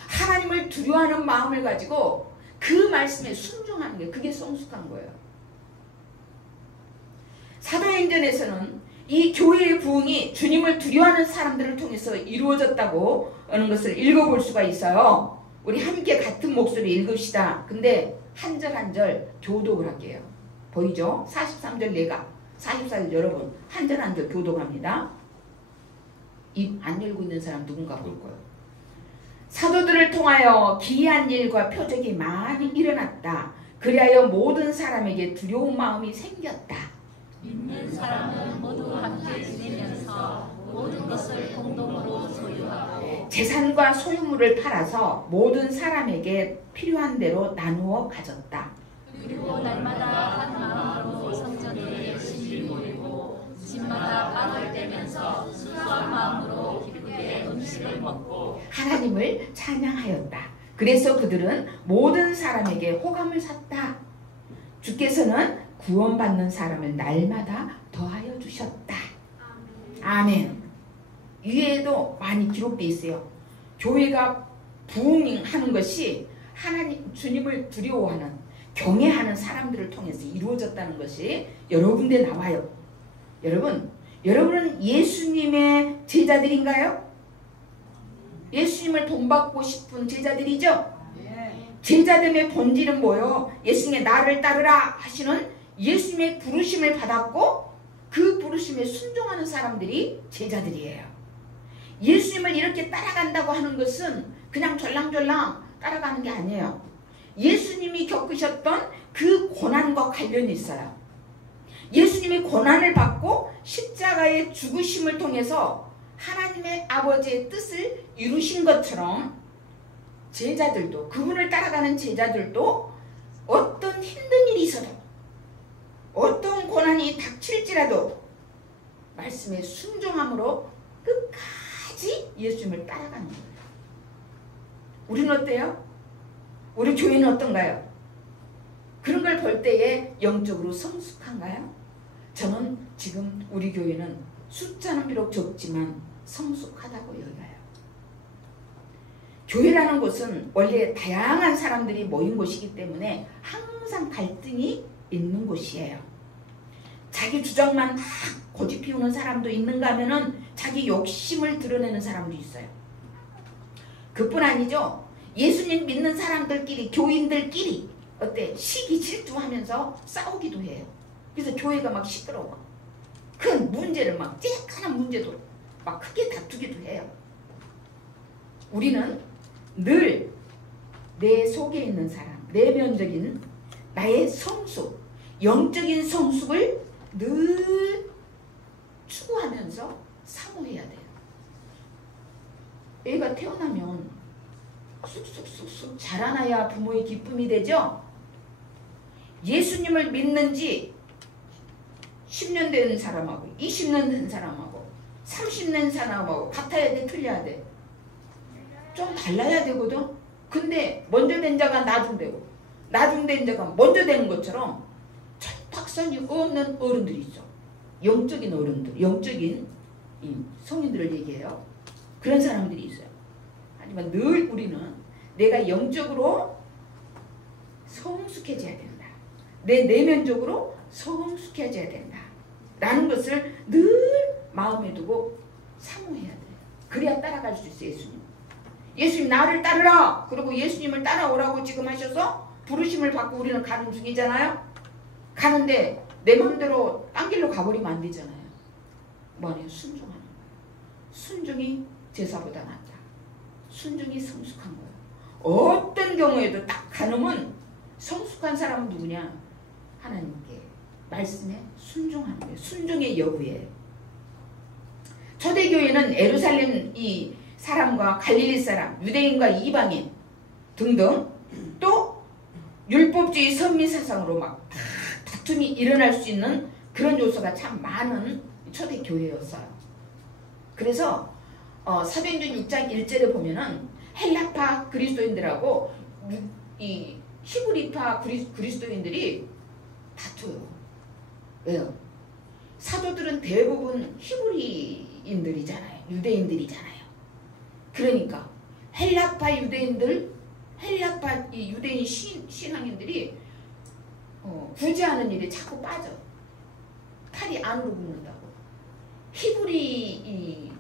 하나님을 두려워하는 마음을 가지고 그 말씀에 순종하는 게, 그게 성숙한 거예요. 사도행전에서는 이 교회의 부흥이 주님을 두려워하는 사람들을 통해서 이루어졌다고 하는 것을 읽어볼 수가 있어요. 우리 함께 같은 목소리 읽읍시다. 근데 한 절 한 절 교독을 할게요. 보이죠? 43절 내가, 44절 여러분, 한 절 한 절 교독합니다. 입 안 열고 있는 사람 누군가 볼 거예요. 사도들을 통하여 기이한 일과 표적이 많이 일어났다. 그리하여 모든 사람에게 두려운 마음이 생겼다. 믿는 사람은 모두 함께 지내면서 모든 것을 공동으로 소유하고 재산과 소유물을 팔아서 모든 사람에게 필요한 대로 나누어 가졌다. 그리고 날마다 한 마음으로 성전에 열심히 모이고 집마다 빵을 떼면서 순수한 마음으로 기쁘게 음식을 먹고 하나님을 찬양하였다. 그래서 그들은 모든 사람에게 호감을 샀다. 주께서는 구원받는 사람을 날마다 더하여 주셨다. 아멘. 위에도 많이 기록되어 있어요. 교회가 부흥하는 것이 하나님, 주님을 두려워하는, 경외하는 사람들을 통해서 이루어졌다는 것이 여러 군데 나와요. 여러분은 예수님의 제자들인가요? 예수님을 본받고 싶은 제자들이죠? 제자됨의 본질은 뭐예요? 예수님의 나를 따르라 하시는 예수님의 부르심을 받았고 그 부르심에 순종하는 사람들이 제자들이에요. 예수님을 이렇게 따라간다고 하는 것은 그냥 졸랑졸랑 따라가는 게 아니에요. 예수님이 겪으셨던 그 고난과 관련이 있어요. 예수님이 고난을 받고 십자가의 죽으심을 통해서 하나님의 아버지의 뜻을 이루신 것처럼 제자들도, 그분을 따라가는 제자들도 어떤 힘든 일이 있어도, 어떤 고난이 닥칠지라도 말씀에 순종함으로 끝까지 예수님을 따라가는 거예요. 우리는 어때요? 우리 교회는 어떤가요? 그런 걸 볼 때에 영적으로 성숙한가요? 저는 지금 우리 교회는 숫자는 비록 적지만 성숙하다고 여겨요. 교회라는 곳은 원래 다양한 사람들이 모인 곳이기 때문에 항상 갈등이 있는 곳이에요. 자기 주장만 막 고집 피우는 사람도 있는가 하면은 자기 욕심을 드러내는 사람도 있어요. 그뿐 아니죠. 예수님 믿는 사람들끼리, 교인들끼리 어때? 시기 질투하면서 싸우기도 해요. 그래서 교회가 막 시끄러워. 큰 문제를 막 쬐깐한 문제도 막 크게 다투기도 해요. 우리는 늘 내 속에 있는 사람, 내면적인 나의 성숙, 영적인 성숙을 늘 추구하면서 사모해야 돼요. 애가 태어나면 쑥쑥쑥쑥 자라나야 부모의 기쁨이 되죠. 예수님을 믿는 지 10년 된 사람하고 20년 된 사람하고 30년 된 사람하고 같아야 돼, 틀려야 돼? 좀 달라야 되거든. 근데 먼저 된 자가 나중되고 나중된 자가 먼저 되는 것처럼 철딱선이 없는 어른들이 있어. 영적인 어른들, 영적인 성인들을 얘기해요. 그런 사람들이 있어요. 하지만 늘 우리는 내가 영적으로 성숙해져야 된다. 내 내면적으로 성숙해져야 된다. 라는 것을 늘 마음에 두고 사모해야 돼. 그래야 따라갈 수 있어. 예수님 나를 따르라. 그리고 예수님을 따라오라고 지금 하셔서 부르심을 받고 우리는 가는 중이잖아요. 가는데 내 마음대로 딴 길로 가버리면 안 되잖아요. 뭐냐? 순종하는 거예요. 순종이 제사보다 낫다. 순종이 성숙한 거예요. 어떤 경우에도 딱 가늠은 성숙한 사람은 누구냐? 하나님께 말씀에 순종하는 거예요. 순종의 여부에. 초대교회는 예루살렘 이 사람과 갈릴리 사람, 유대인과 이방인 등등 또 율법주의 선미사상으로 막 다툼이 일어날 수 있는 그런 요소가 참 많은 초대교회였어요. 그래서 사도행전 6장 1절에 보면은 헬라파 그리스도인들하고 이 히브리파 그리스도인들이 다투요. 왜요? 사도들은 대부분 히브리인들이잖아요. 유대인들이잖아요. 그러니까 헬라파 유대인들, 헬라파 이 유대인 신앙인들이 구제하는 일에 자꾸 빠져. 팔이 안으로 굽는다고. 히브리인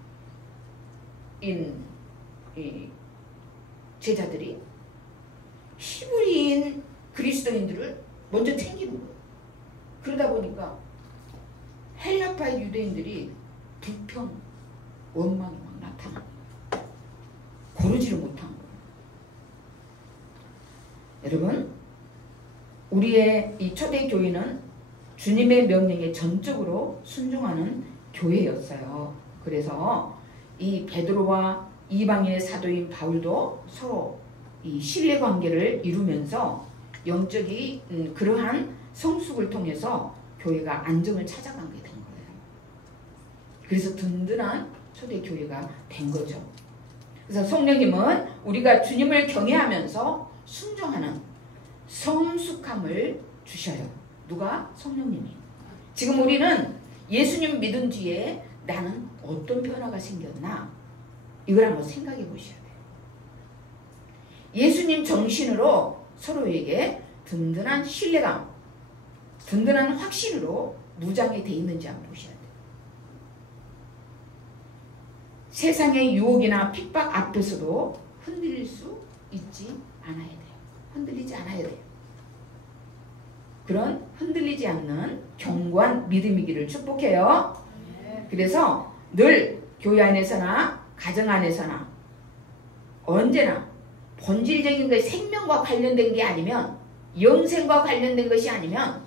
제자들이 히브리인 그리스도인들을 먼저 챙기는 거예요. 그러다 보니까 헬라파 유대인들이 불평, 원망이 막 나타나는 거예요. 고르지를 못한 거예요. 여러분, 우리의 이 초대교회는 주님의 명령에 전적으로 순종하는 교회였어요. 그래서 이 베드로와 이방인의 사도인 바울도 서로 이 신뢰관계를 이루면서 영적인 그러한 성숙을 통해서 교회가 안정을 찾아가게 된 거예요. 그래서 든든한 초대교회가 된 거죠. 그래서 성령님은 우리가 주님을 경외하면서 순종하는 성숙함을 주셔요. 누가? 성령님이. 지금 우리는 예수님 믿은 뒤에 나는 어떤 변화가 생겼나? 이걸 한번 생각해 보셔야 돼요. 예수님 정신으로 서로에게 든든한 신뢰감, 든든한 확신으로 무장이 돼 있는지 한번 보셔야 돼요. 세상의 유혹이나 핍박 앞에서도 흔들릴 수 있지 않아야 돼요. 흔들리지 않아야 돼요. 그런 흔들리지 않는 견고한 믿음이기를 축복해요. 그래서 늘 교회 안에서나 가정 안에서나 언제나 본질적인 것, 생명과 관련된 게 아니면, 영생과 관련된 것이 아니면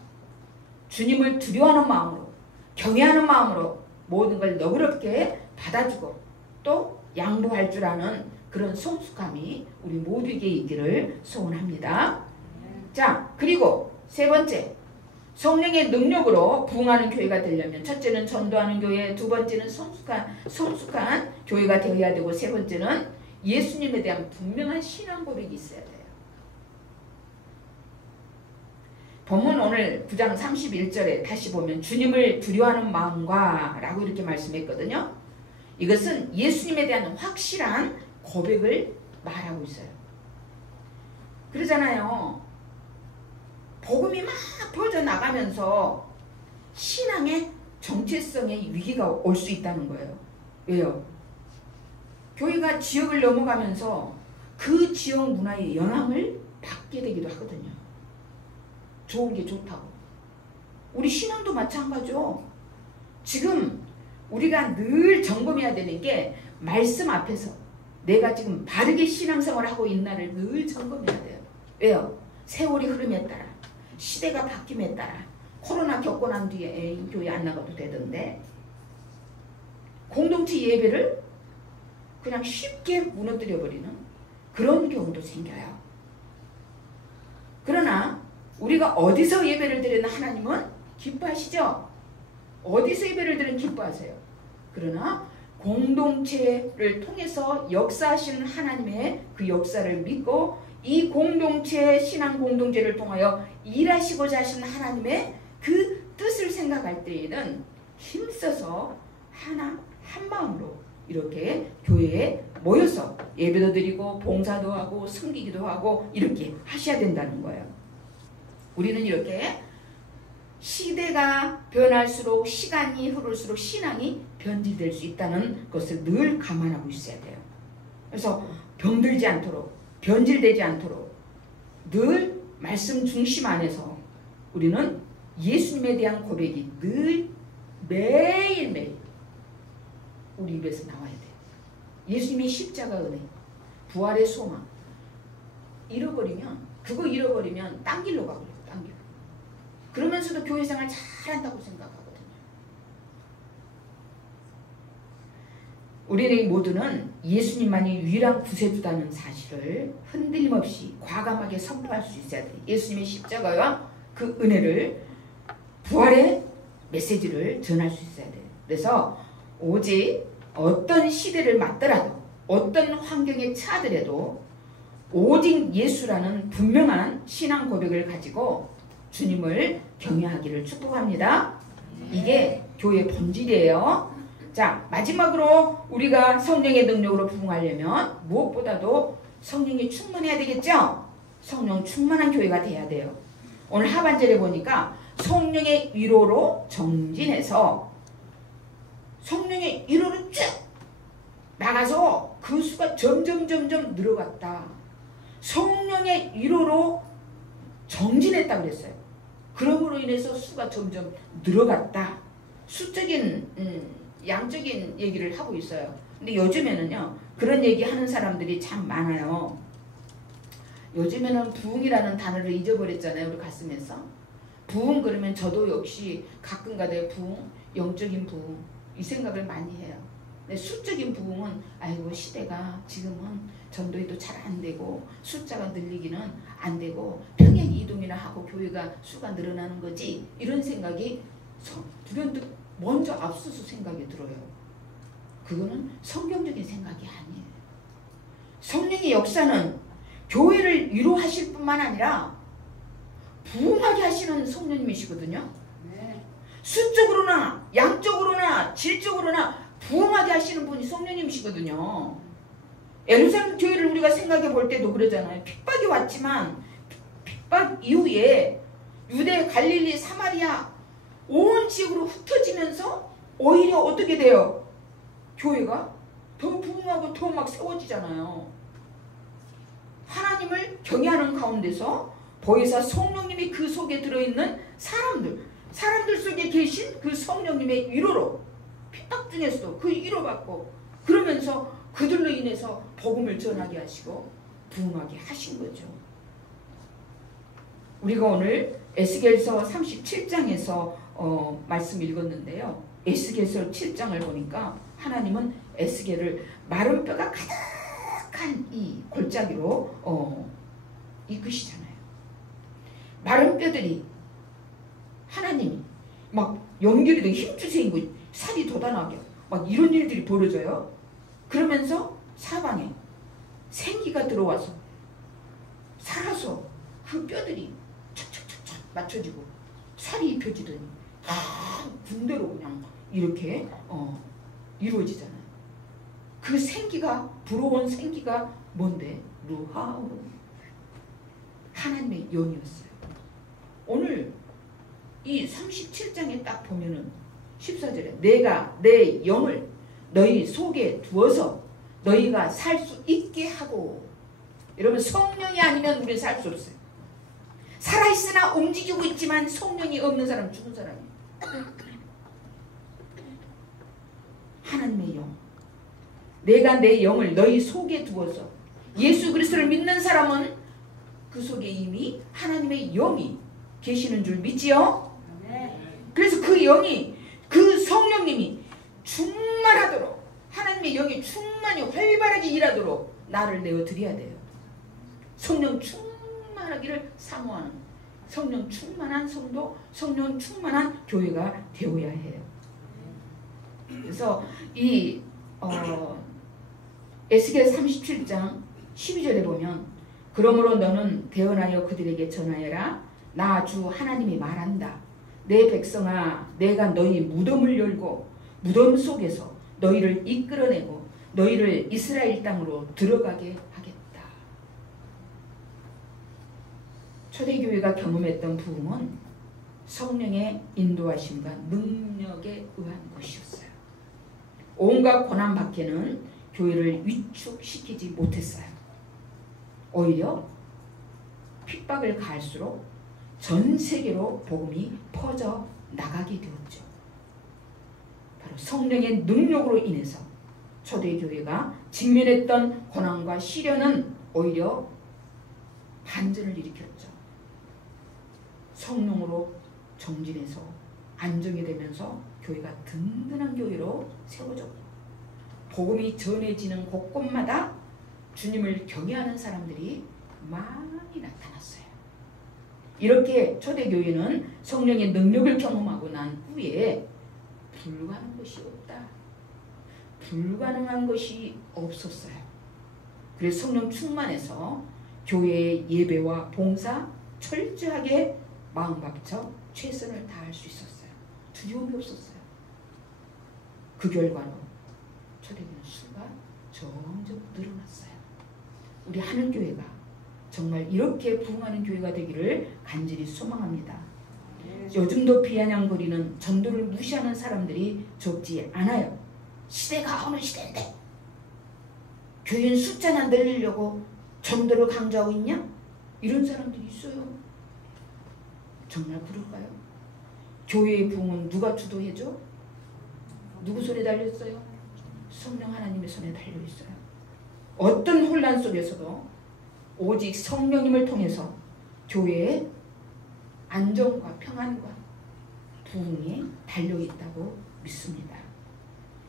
주님을 두려워하는 마음으로, 경외하는 마음으로 모든 걸 너그럽게 받아주고 또 양보할 줄 아는 그런 성숙함이 우리 모두에게 있기를 소원합니다. 자, 그리고 세 번째, 성령의 능력으로 부흥하는 교회가 되려면 첫째는 전도하는 교회, 두 번째는 성숙한 교회가 되어야 되고, 세 번째는 예수님에 대한 분명한 신앙 고백이 있어야 돼요. 본문 오늘 9장 31절에 다시 보면 주님을 두려워하는 마음과 라고 이렇게 말씀했거든요. 이것은 예수님에 대한 확실한 고백을 말하고 있어요. 그러잖아요. 복음이 막 퍼져나가면서 신앙의 정체성의 위기가 올 수 있다는 거예요. 왜요? 교회가 지역을 넘어가면서 그 지역 문화의 영향을 받게 되기도 하거든요. 좋은 게 좋다고. 우리 신앙도 마찬가지죠. 지금 우리가 늘 점검해야 되는 게 말씀 앞에서 내가 지금 바르게 신앙생활을 하고 있나를 늘 점검해야 돼요. 왜요? 세월이 흐름에 따라, 시대가 바뀜에 따라, 코로나 겪고 난 뒤에 교회 안 나가도 되던데 공동체 예배를 그냥 쉽게 무너뜨려버리는 그런 경우도 생겨요. 그러나 우리가 어디서 예배를 드리는 하나님은 기뻐하시죠? 어디서 예배를 드리는 기뻐하세요. 그러나 공동체를 통해서 역사하시는 하나님의 그 역사를 믿고 이 공동체, 신앙 공동체를 통하여 일하시고자 하시는 하나님의 그 뜻을 생각할 때에는 힘써서 하나 한 마음으로 이렇게 교회에 모여서 예배도 드리고 봉사도 하고 섬기기도 하고 이렇게 하셔야 된다는 거예요. 우리는 이렇게 시대가 변할수록 시간이 흐를수록 신앙이 변질될 수 있다는 것을 늘 감안하고 있어야 돼요. 그래서 병들지 않도록 변질되지 않도록 늘 말씀 중심 안에서 우리는 예수님에 대한 고백이 늘 매일매일 우리 입에서 나와야 돼요. 예수님의 십자가 은혜, 부활의 소망 그거 잃어버리면 딴 길로 가버려요. 딴 길로. 그러면서도 교회 생활 잘한다고 생각하거든요. 우리 모두는 예수님만이 유일한 구세주다는 사실을 흔들림 없이 과감하게 선포할 수 있어야 돼요. 예수님의 십자가와 그 은혜를 부활의 메시지를 전할 수 있어야 돼요. 그래서 오직 어떤 시대를 맞더라도 어떤 환경에 처하더라도 오직 예수라는 분명한 신앙 고백을 가지고 주님을 경외하기를 축복합니다. 이게 교회의 본질이에요. 자, 마지막으로 우리가 성령의 능력으로 부흥하려면 무엇보다도 성령이 충만해야 되겠죠? 성령 충만한 교회가 돼야 돼요. 오늘 하반절에 보니까 성령의 위로로 정진해서 성령의 위로로 쭉 나가서 그 수가 점점 늘어갔다. 성령의 위로로 정진했다 그랬어요. 그러므로 인해서 수가 점점 늘어갔다. 수적인 양적인 얘기를 하고 있어요. 근데 요즘에는요 그런 얘기 하는 사람들이 참 많아요. 요즘에는 부흥이라는 단어를 잊어버렸잖아요. 우리 갔으면서 부흥 그러면 저도 역시 가끔가다 부흥, 영적인 부흥 이 생각을 많이 해요. 근데 수적인 부흥은 아이고 시대가 지금은 전도회도 잘 안 되고 숫자가 늘리기는 안 되고 평행 이동이나 하고 교회가 수가 늘어나는 거지 이런 생각이 불현듯 먼저 앞서서 생각이 들어요. 그거는 성경적인 생각이 아니에요. 성령의 역사는 교회를 위로하실 뿐만 아니라 부흥하게 하시는 성령님이시거든요. 수적으로나 양적으로나 질적으로나 부흥하게 하시는 분이 성령님이시거든요. 예루살렘 교회를 우리가 생각해 볼 때도 그러잖아요. 핍박이 왔지만 핍박 이후에 유대, 갈릴리, 사마리아 온 지역으로 흩어지면서 오히려 어떻게 돼요? 교회가 더 부흥하고 더 막 세워지잖아요. 하나님을 경외하는 가운데서 보혜사 성령님이 그 속에 들어있는 사람들 속에 계신 그 성령님의 위로로 핍박 중에서도 그 위로받고 그러면서 그들로 인해서 복음을 전하게 하시고 부흥하게 하신 거죠. 우리가 오늘 에스겔서 37장에서 말씀 읽었는데요. 에스겔서 7장을 보니까 하나님은 에스겔을 마른 뼈가 가득한 이 골짜기로 이끄시잖아요. 마른 뼈들이 하나님이 막 연결이 되고 힘주세요. 살이 돋아나게 막 이런 일들이 벌어져요. 그러면서 사방에 생기가 들어와서 살아서 그 뼈들이 착착착착 맞춰지고 살이 입혀지더니 군대로 그냥 이렇게 이루어지잖아요. 그 생기가 불어온 생기가 뭔데? 루하우 하나님의 영이었어요. 오늘 이 37장에 딱 보면은 14절에 내가 내 영을 너희 속에 두어서 너희가 살 수 있게 하고. 여러분 성령이 아니면 우리는 살 수 없어요. 살아있으나 움직이고 있지만 성령이 없는 사람은 죽은 사람이에요. 하나님의 영, 내가 내 영을 너희 속에 두어서. 예수 그리스도를 믿는 사람은 그 속에 이미 하나님의 영이 계시는 줄 믿지요? 그래서 그 영이 그 성령님이 충만하도록 하나님의 영이 충만히 활발하게 일하도록 나를 내어드려야 돼요. 성령 충만하기를 사모하는 성령 충만한 성도, 성령 충만한 교회가 되어야 해요. 그래서 이 에스겔 37장 12절에 보면 그러므로 너는 대언하여 그들에게 전하여라. 나 주 하나님이 말한다. 내 백성아, 내가 너희 무덤을 열고 무덤 속에서 너희를 이끌어내고 너희를 이스라엘 땅으로 들어가게 하겠다. 초대교회가 경험했던 부흥은 성령의 인도하심과 능력에 의한 것이었어요. 온갖 고난 밖에는 교회를 위축시키지 못했어요. 오히려 핍박을 가할수록 전 세계로 복음이 퍼져 나가게 되었죠. 바로 성령의 능력으로 인해서 초대교회가 직면했던 고난과 시련은 오히려 반전을 일으켰죠. 성령으로 정진해서 안정이 되면서 교회가 든든한 교회로 세워졌고 복음이 전해지는 곳곳마다 주님을 경외하는 사람들이 많이 나타났어요. 이렇게 초대교회는 성령의 능력을 경험하고 난 후에 불가능한 것이 없다. 불가능한 것이 없었어요. 그래서 성령 충만해서 교회의 예배와 봉사 철저하게 마음 바쳐 최선을 다할 수 있었어요. 두려움이 없었어요. 그 결과로 초대교회 수가 점점 늘어났어요. 우리 하늘교회가 정말 이렇게 부흥하는 교회가 되기를 간절히 소망합니다. 요즘도 비아냥거리는 전도를 무시하는 사람들이 적지 않아요. 시대가 어느 시대인데 교인 숫자나 늘리려고 전도를 강조하고 있냐? 이런 사람들이 있어요. 정말 그럴까요? 교회의 부흥은 누가 주도해줘? 누구 손에 달렸어요? 성령 하나님의 손에 달려있어요. 어떤 혼란 속에서도 오직 성령님을 통해서 교회의 안정과 평안과 부흥이 달려있다고 믿습니다.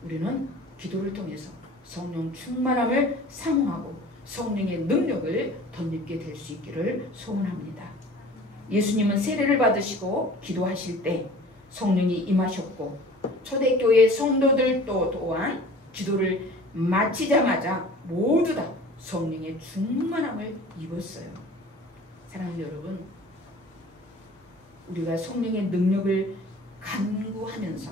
우리는 기도를 통해서 성령 충만함을 사모하고 성령의 능력을 덧입게 될 수 있기를 소원합니다. 예수님은 세례를 받으시고 기도하실 때 성령이 임하셨고 초대교회 성도들도 또한 기도를 마치자마자 모두 다 성령의 충만함을 입었어요. 사랑하는 여러분, 우리가 성령의 능력을 간구하면서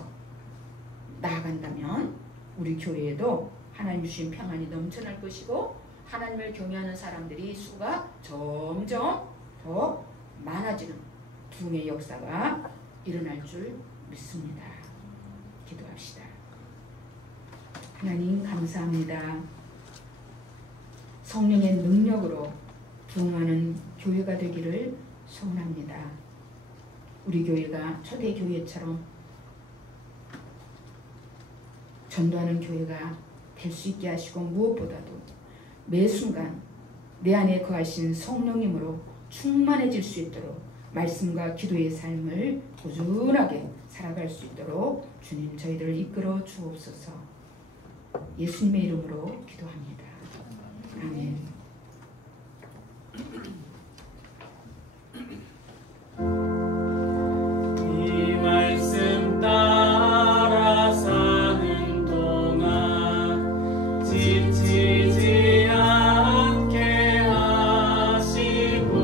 나아간다면 우리 교회에도 하나님 주신 평안이 넘쳐날 것이고 하나님을 경외하는 사람들이 수가 점점 더 많아지는 부흥의 역사가 일어날 줄 믿습니다. 기도합시다. 하나님 감사합니다. 성령의 능력으로 부흥하는 교회가 되기를 소원합니다. 우리 교회가 초대교회처럼 전도하는 교회가 될 수 있게 하시고 무엇보다도 매 순간 내 안에 거하신 성령님으로 충만해질 수 있도록 말씀과 기도의 삶을 꾸준하게 살아갈 수 있도록 주님 저희들을 이끌어 주옵소서. 예수님의 이름으로 기도합니다. 아멘. 이 말씀 따라 사는 동안 지치지 않게 하시고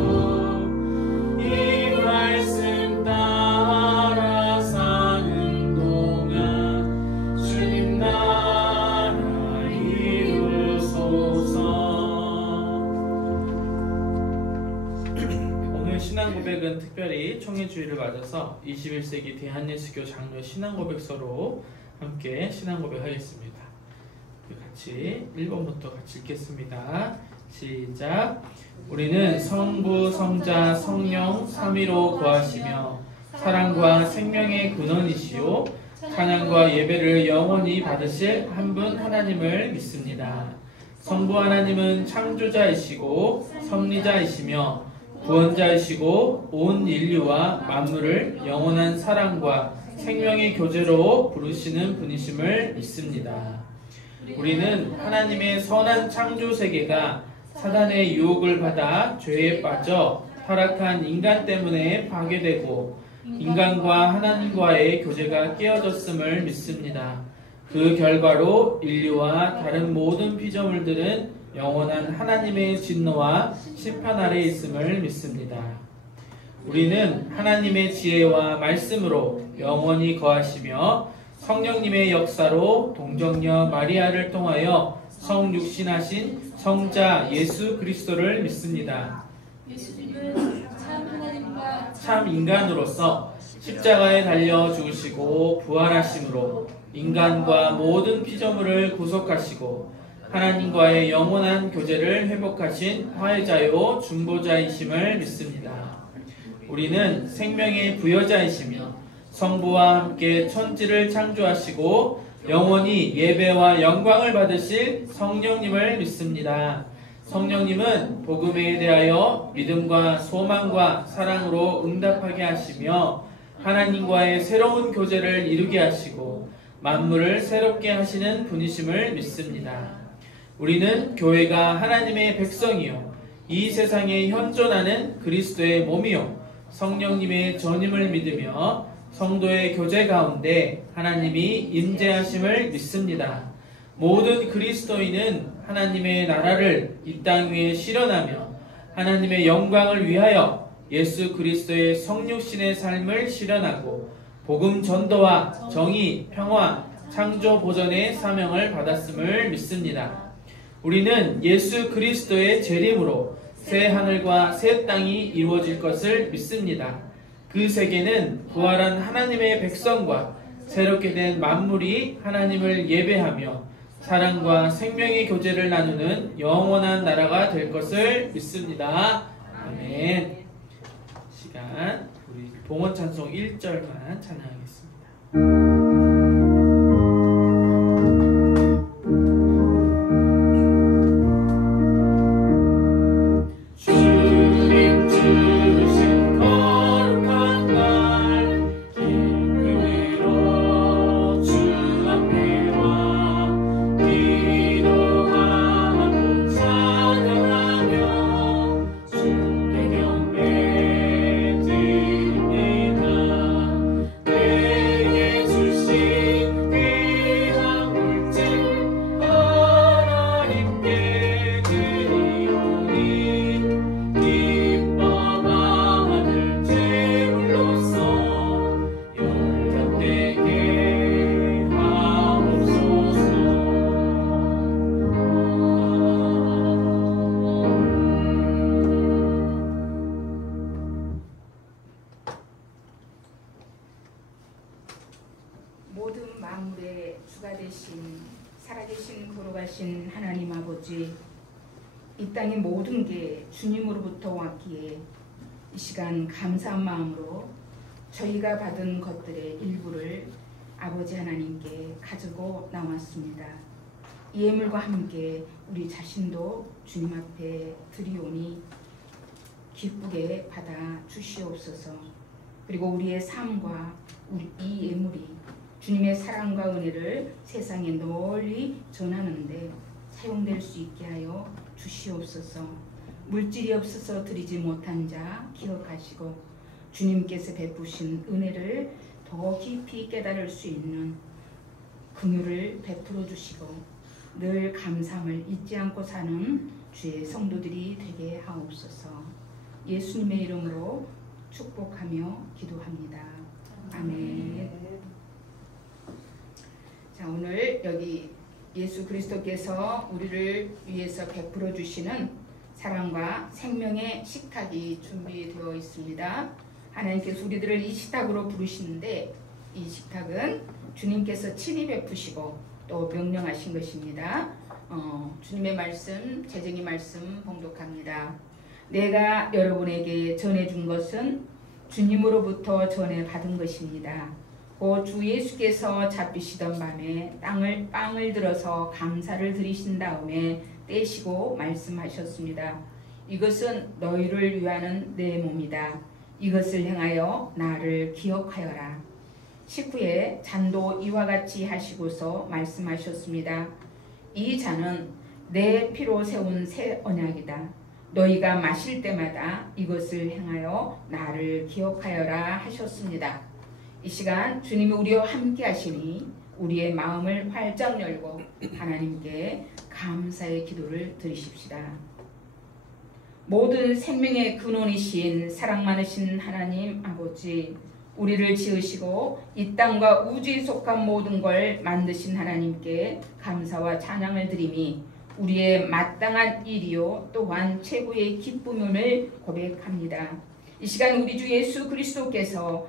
이 말씀 따라 사는 동안 주님 나라 이루소서. 오늘 신앙고백은 특별히 총회주의를 맞아서 21세기 대한예수교 장로 신앙고백서로 함께 신앙고백하겠습니다. 같이 1번부터 같이 읽겠습니다. 시작. 우리는 성부, 성자, 성령, 삼위로 거하시며 사랑과 생명의 근원이시요 찬양과 예배를 영원히 받으실 한 분 하나님을 믿습니다. 성부 하나님은 창조자이시고 섭리자이시며 구원자이시고 온 인류와 만물을 영원한 사랑과 생명의 교제로 부르시는 분이심을 믿습니다. 우리는 하나님의 선한 창조 세계가 사단의 유혹을 받아 죄에 빠져 타락한 인간 때문에 파괴되고 인간과 하나님과의 교제가 깨어졌음을 믿습니다. 그 결과로 인류와 다른 모든 피조물들은 영원한 하나님의 진노와 심판 아래 있음을 믿습니다. 우리는 하나님의 지혜와 말씀으로 영원히 거하시며 성령님의 역사로 동정녀 마리아를 통하여 성육신하신 성자 예수 그리스도를 믿습니다. 예수님은 참 하나님과 참 인간으로서 십자가에 달려 죽으시고 부활하심으로 인간과 모든 피조물을 구속하시고 하나님과의 영원한 교제를 회복하신 화해자요 중보자이심을 믿습니다. 우리는 생명의 부여자이시며 성부와 함께 천지를 창조하시고 영원히 예배와 영광을 받으실 성령님을 믿습니다. 성령님은 복음에 대하여 믿음과 소망과 사랑으로 응답하게 하시며 하나님과의 새로운 교제를 이루게 하시고 만물을 새롭게 하시는 분이심을 믿습니다. 우리는 교회가 하나님의 백성이요 이 세상에 현존하는 그리스도의 몸이요 성령님의 전임을 믿으며 성도의 교제 가운데 하나님이 임재하심을 믿습니다. 모든 그리스도인은 하나님의 나라를 이 땅 위에 실현하며 하나님의 영광을 위하여 예수 그리스도의 성육신의 삶을 실현하고 복음 전도와 정의, 평화, 창조 보전의 사명을 받았음을 믿습니다. 우리는 예수 그리스도의 재림으로 새 하늘과 새 땅이 이루어질 것을 믿습니다. 그 세계는 부활한 하나님의 백성과 새롭게 된 만물이 하나님을 예배하며 사랑과 생명의 교제를 나누는 영원한 나라가 될 것을 믿습니다. 아멘. 시간 우리 봉헌 찬송 1절만 찬양하겠습니다. 모든 만물의 주가 되신 살아계신 걸어가신 하나님 아버지, 이 땅의 모든 게 주님으로부터 왔기에 이 시간 감사한 마음으로 저희가 받은 것들의 일부를 아버지 하나님께 가지고 나왔습니다. 이 예물과 함께 우리 자신도 주님 앞에 드리오니 기쁘게 받아 주시옵소서. 그리고 우리의 삶과 이 예물이 주님의 사랑과 은혜를 세상에 널리 전하는데 사용될 수 있게 하여 주시옵소서. 물질이 없어서 드리지 못한 자 기억하시고 주님께서 베푸신 은혜를 더 깊이 깨달을 수 있는 긍휼을 베풀어 주시고 늘 감사함을 잊지 않고 사는 주의 성도들이 되게 하옵소서. 예수님의 이름으로 축복하며 기도합니다. 아멘. 자, 오늘 여기 예수 그리스도께서 우리를 위해서 베풀어 주시는 사랑과 생명의 식탁이 준비되어 있습니다. 하나님께서 우리들을 이 식탁으로 부르시는데 이 식탁은 주님께서 친히 베푸시고 또 명령하신 것입니다. 주님의 말씀, 재정의 말씀 봉독합니다. 내가 여러분에게 전해준 것은 주님으로부터 전해 받은 것입니다. 곧 주 예수께서 잡히시던 밤에 빵을 들어서 감사를 드리신 다음에 떼시고 말씀하셨습니다. 이것은 너희를 위하는 내 몸이다. 이것을 행하여 나를 기억하여라. 식후에 잔도 이와 같이 하시고서 말씀하셨습니다. 이 잔은 내 피로 세운 새 언약이다. 너희가 마실 때마다 이것을 행하여 나를 기억하여라 하셨습니다. 이 시간 주님이 우리와 함께 하시니 우리의 마음을 활짝 열고 하나님께 감사의 기도를 드리십시다. 모든 생명의 근원이신 사랑 많으신 하나님 아버지, 우리를 지으시고 이 땅과 우주에 속한 모든 걸 만드신 하나님께 감사와 찬양을 드리미 우리의 마땅한 일이요 또한 최고의 기쁨임을 고백합니다. 이 시간 우리 주 예수 그리스도께서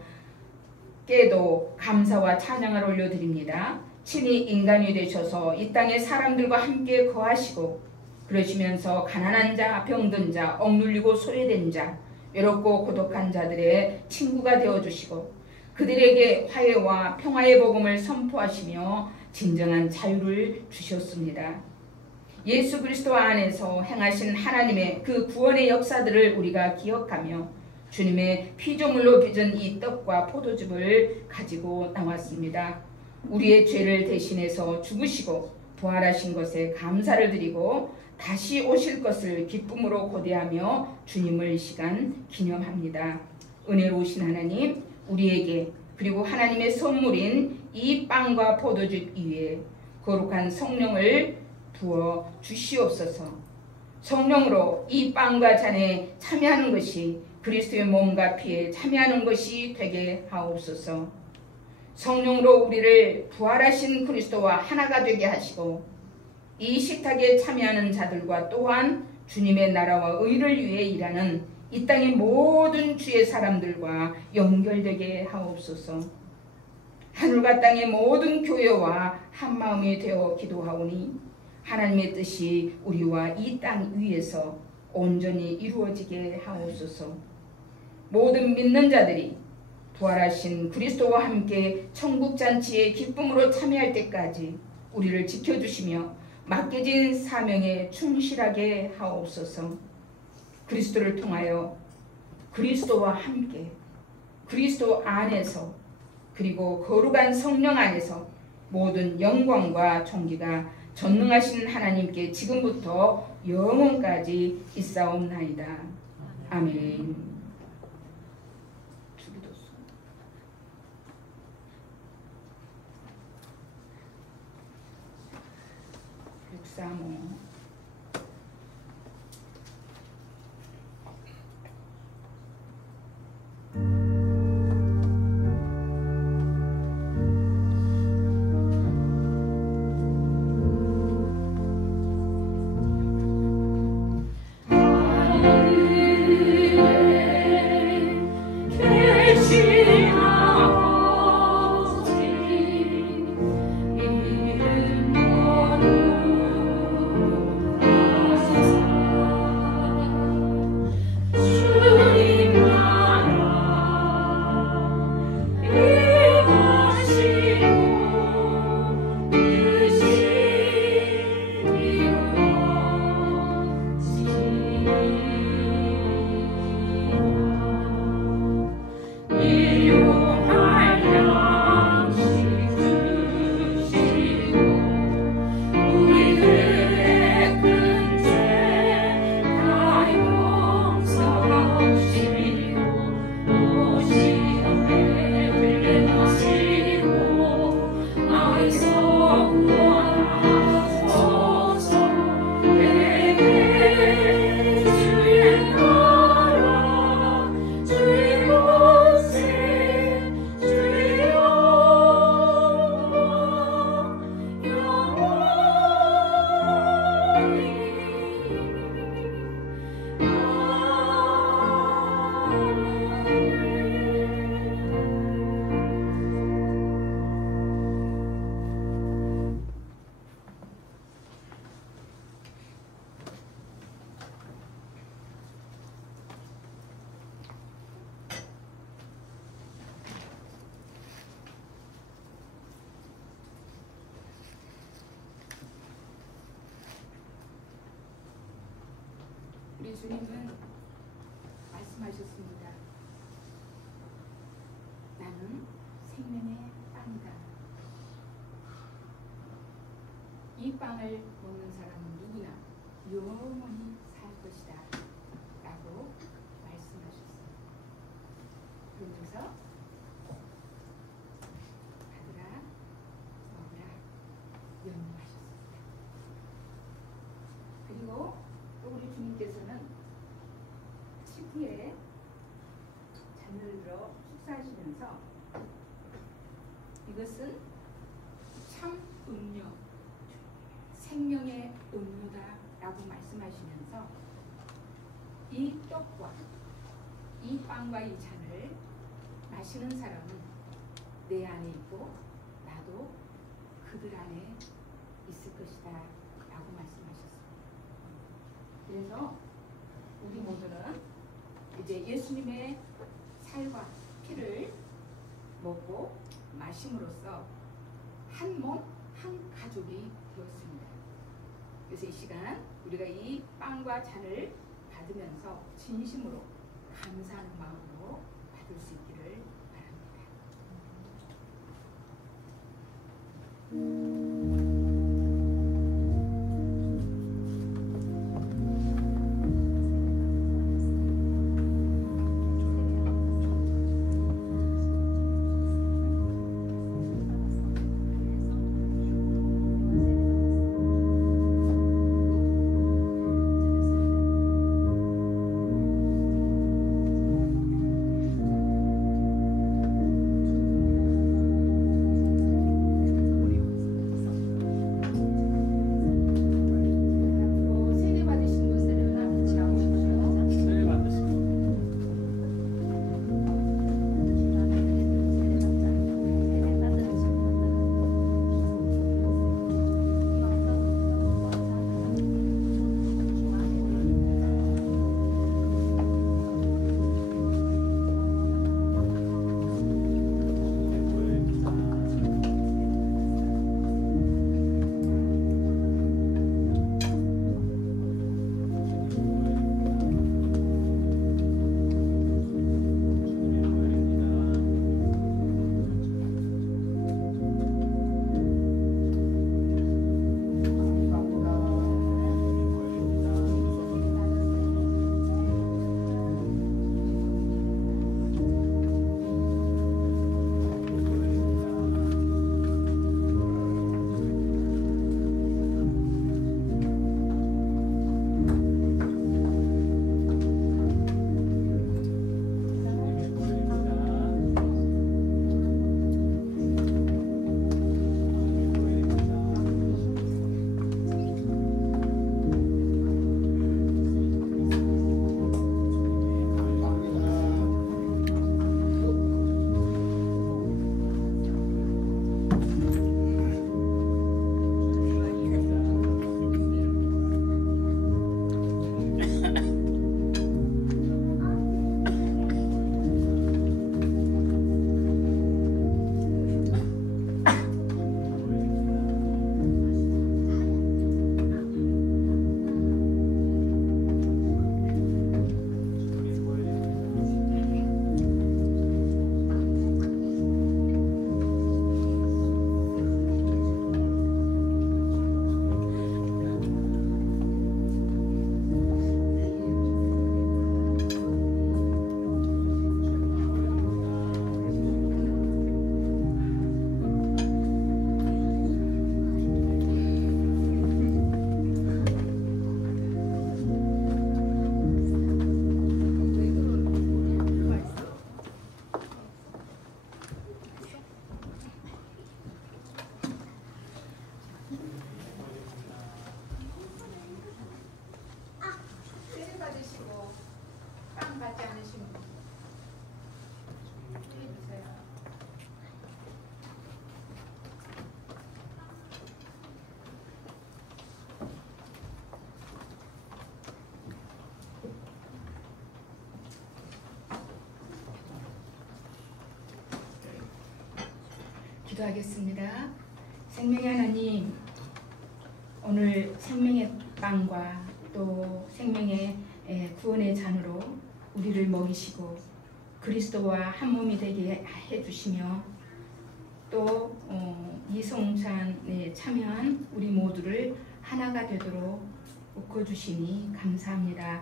께도 감사와 찬양을 올려드립니다. 친히 인간이 되셔서 이 땅의 사람들과 함께 거하시고 그러시면서 가난한 자, 병든 자, 억눌리고 소외된 자, 외롭고 고독한 자들의 친구가 되어주시고 그들에게 화해와 평화의 복음을 선포하시며 진정한 자유를 주셨습니다. 예수 그리스도 안에서 행하신 하나님의 그 구원의 역사들을 우리가 기억하며 주님의 피조물로 빚은 이 떡과 포도즙을 가지고 나왔습니다. 우리의 죄를 대신해서 죽으시고 부활하신 것에 감사를 드리고 다시 오실 것을 기쁨으로 고대하며 주님을 이 시간 기념합니다. 은혜로우신 하나님, 우리에게 그리고 하나님의 선물인 이 빵과 포도즙 위에 거룩한 성령을 부어 주시옵소서. 성령으로 이 빵과 잔에 참여하는 것이 그리스도의 몸과 피에 참여하는 것이 되게 하옵소서. 성령으로 우리를 부활하신 그리스도와 하나가 되게 하시고 이 식탁에 참여하는 자들과 또한 주님의 나라와 의를 위해 일하는 이 땅의 모든 주의 사람들과 연결되게 하옵소서. 하늘과 땅의 모든 교회와 한마음이 되어 기도하오니 하나님의 뜻이 우리와 이 땅 위에서 온전히 이루어지게 하옵소서. 모든 믿는 자들이 부활하신 그리스도와 함께 천국잔치의 기쁨으로 참여할 때까지 우리를 지켜주시며 맡겨진 사명에 충실하게 하옵소서. 그리스도를 통하여 그리스도와 함께 그리스도 안에서 그리고 거룩한 성령 안에서 모든 영광과 존귀가 전능하신 하나님께 지금부터 영원까지 있사옵나이다. 아멘. 육사모 우리 주님은 말씀하셨습니다. 나는 생명의 빵이다. 이 빵을 먹는 사람은 누구나 영원히 살 것이다 라고 말씀하셨어요. 그러면서 아들아 그리고 또 우리 주님께서는 식후에 잔을 들어 축사하시면서 이것은 참 음료, 생명의 음료다라고 말씀하시면서 이 떡과 이 빵과 이 잔을 마시는 사람은 내 안에 있고 나도 그들 안에 있을 것이다 라고 말씀하셨습니다. 그래서 우리 모두는 이제 예수님의 살과 피를 먹고 마심으로써 한 몸, 한 가족이 되었습니다. 그래서 이 시간 우리가 이 빵과 잔을 받으면서 진심으로 감사하는 마음으로 받을 수 있기를 바랍니다. 기도하겠습니다. 생명의 하나님, 오늘 생명의 빵과 또 생명의 구원의 잔으로 우리를 먹이시고 그리스도와 한 몸이 되게 해주시며 또 이성산에 참여한 우리 모두를 하나가 되도록 묶어주시니 감사합니다.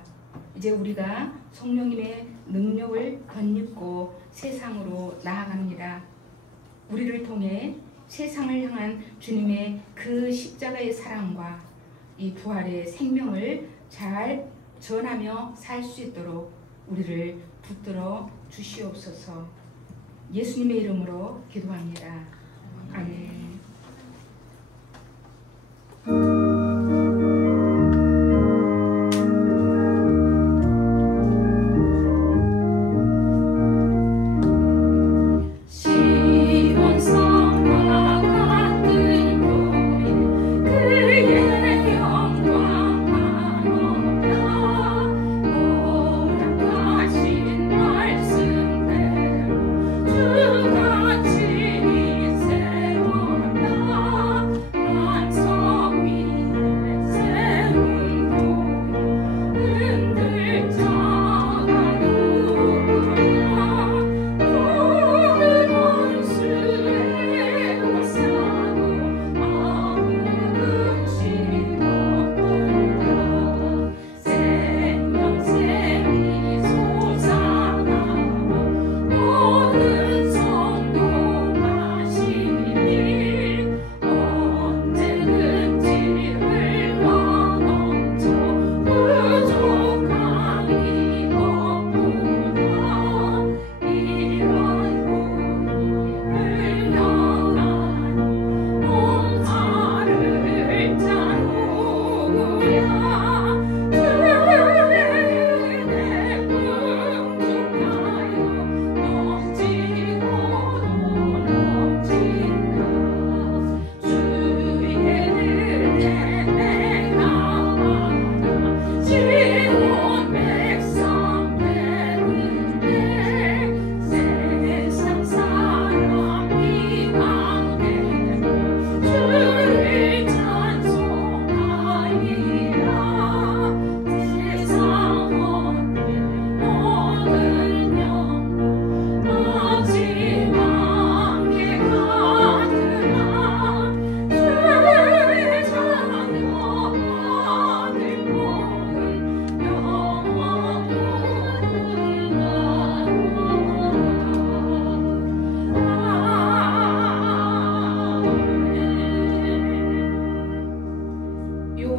이제 우리가 성령님의 능력을 덧입고 세상으로 나아갑니다. 우리를 통해 세상을 향한 주님의 그 십자가의 사랑과 이 부활의 생명을 잘 전하며 살 수 있도록 우리를 붙들어 주시옵소서. 예수님의 이름으로 기도합니다. 아멘.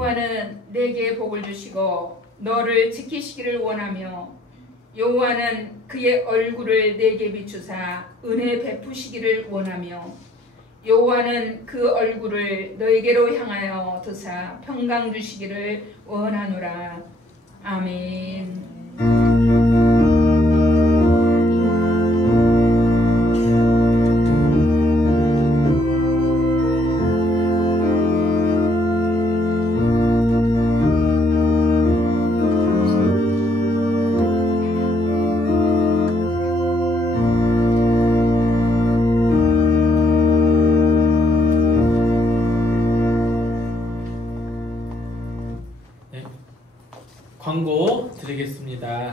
여호와는 내게 복을 주시고 너를 지키시기를 원하며 여호와는 그의 얼굴을 내게 비추사 은혜 베푸시기를 원하며 여호와는 그 얼굴을 너에게로 향하여 드사 평강 주시기를 원하노라. 아멘. 광고 드리겠습니다.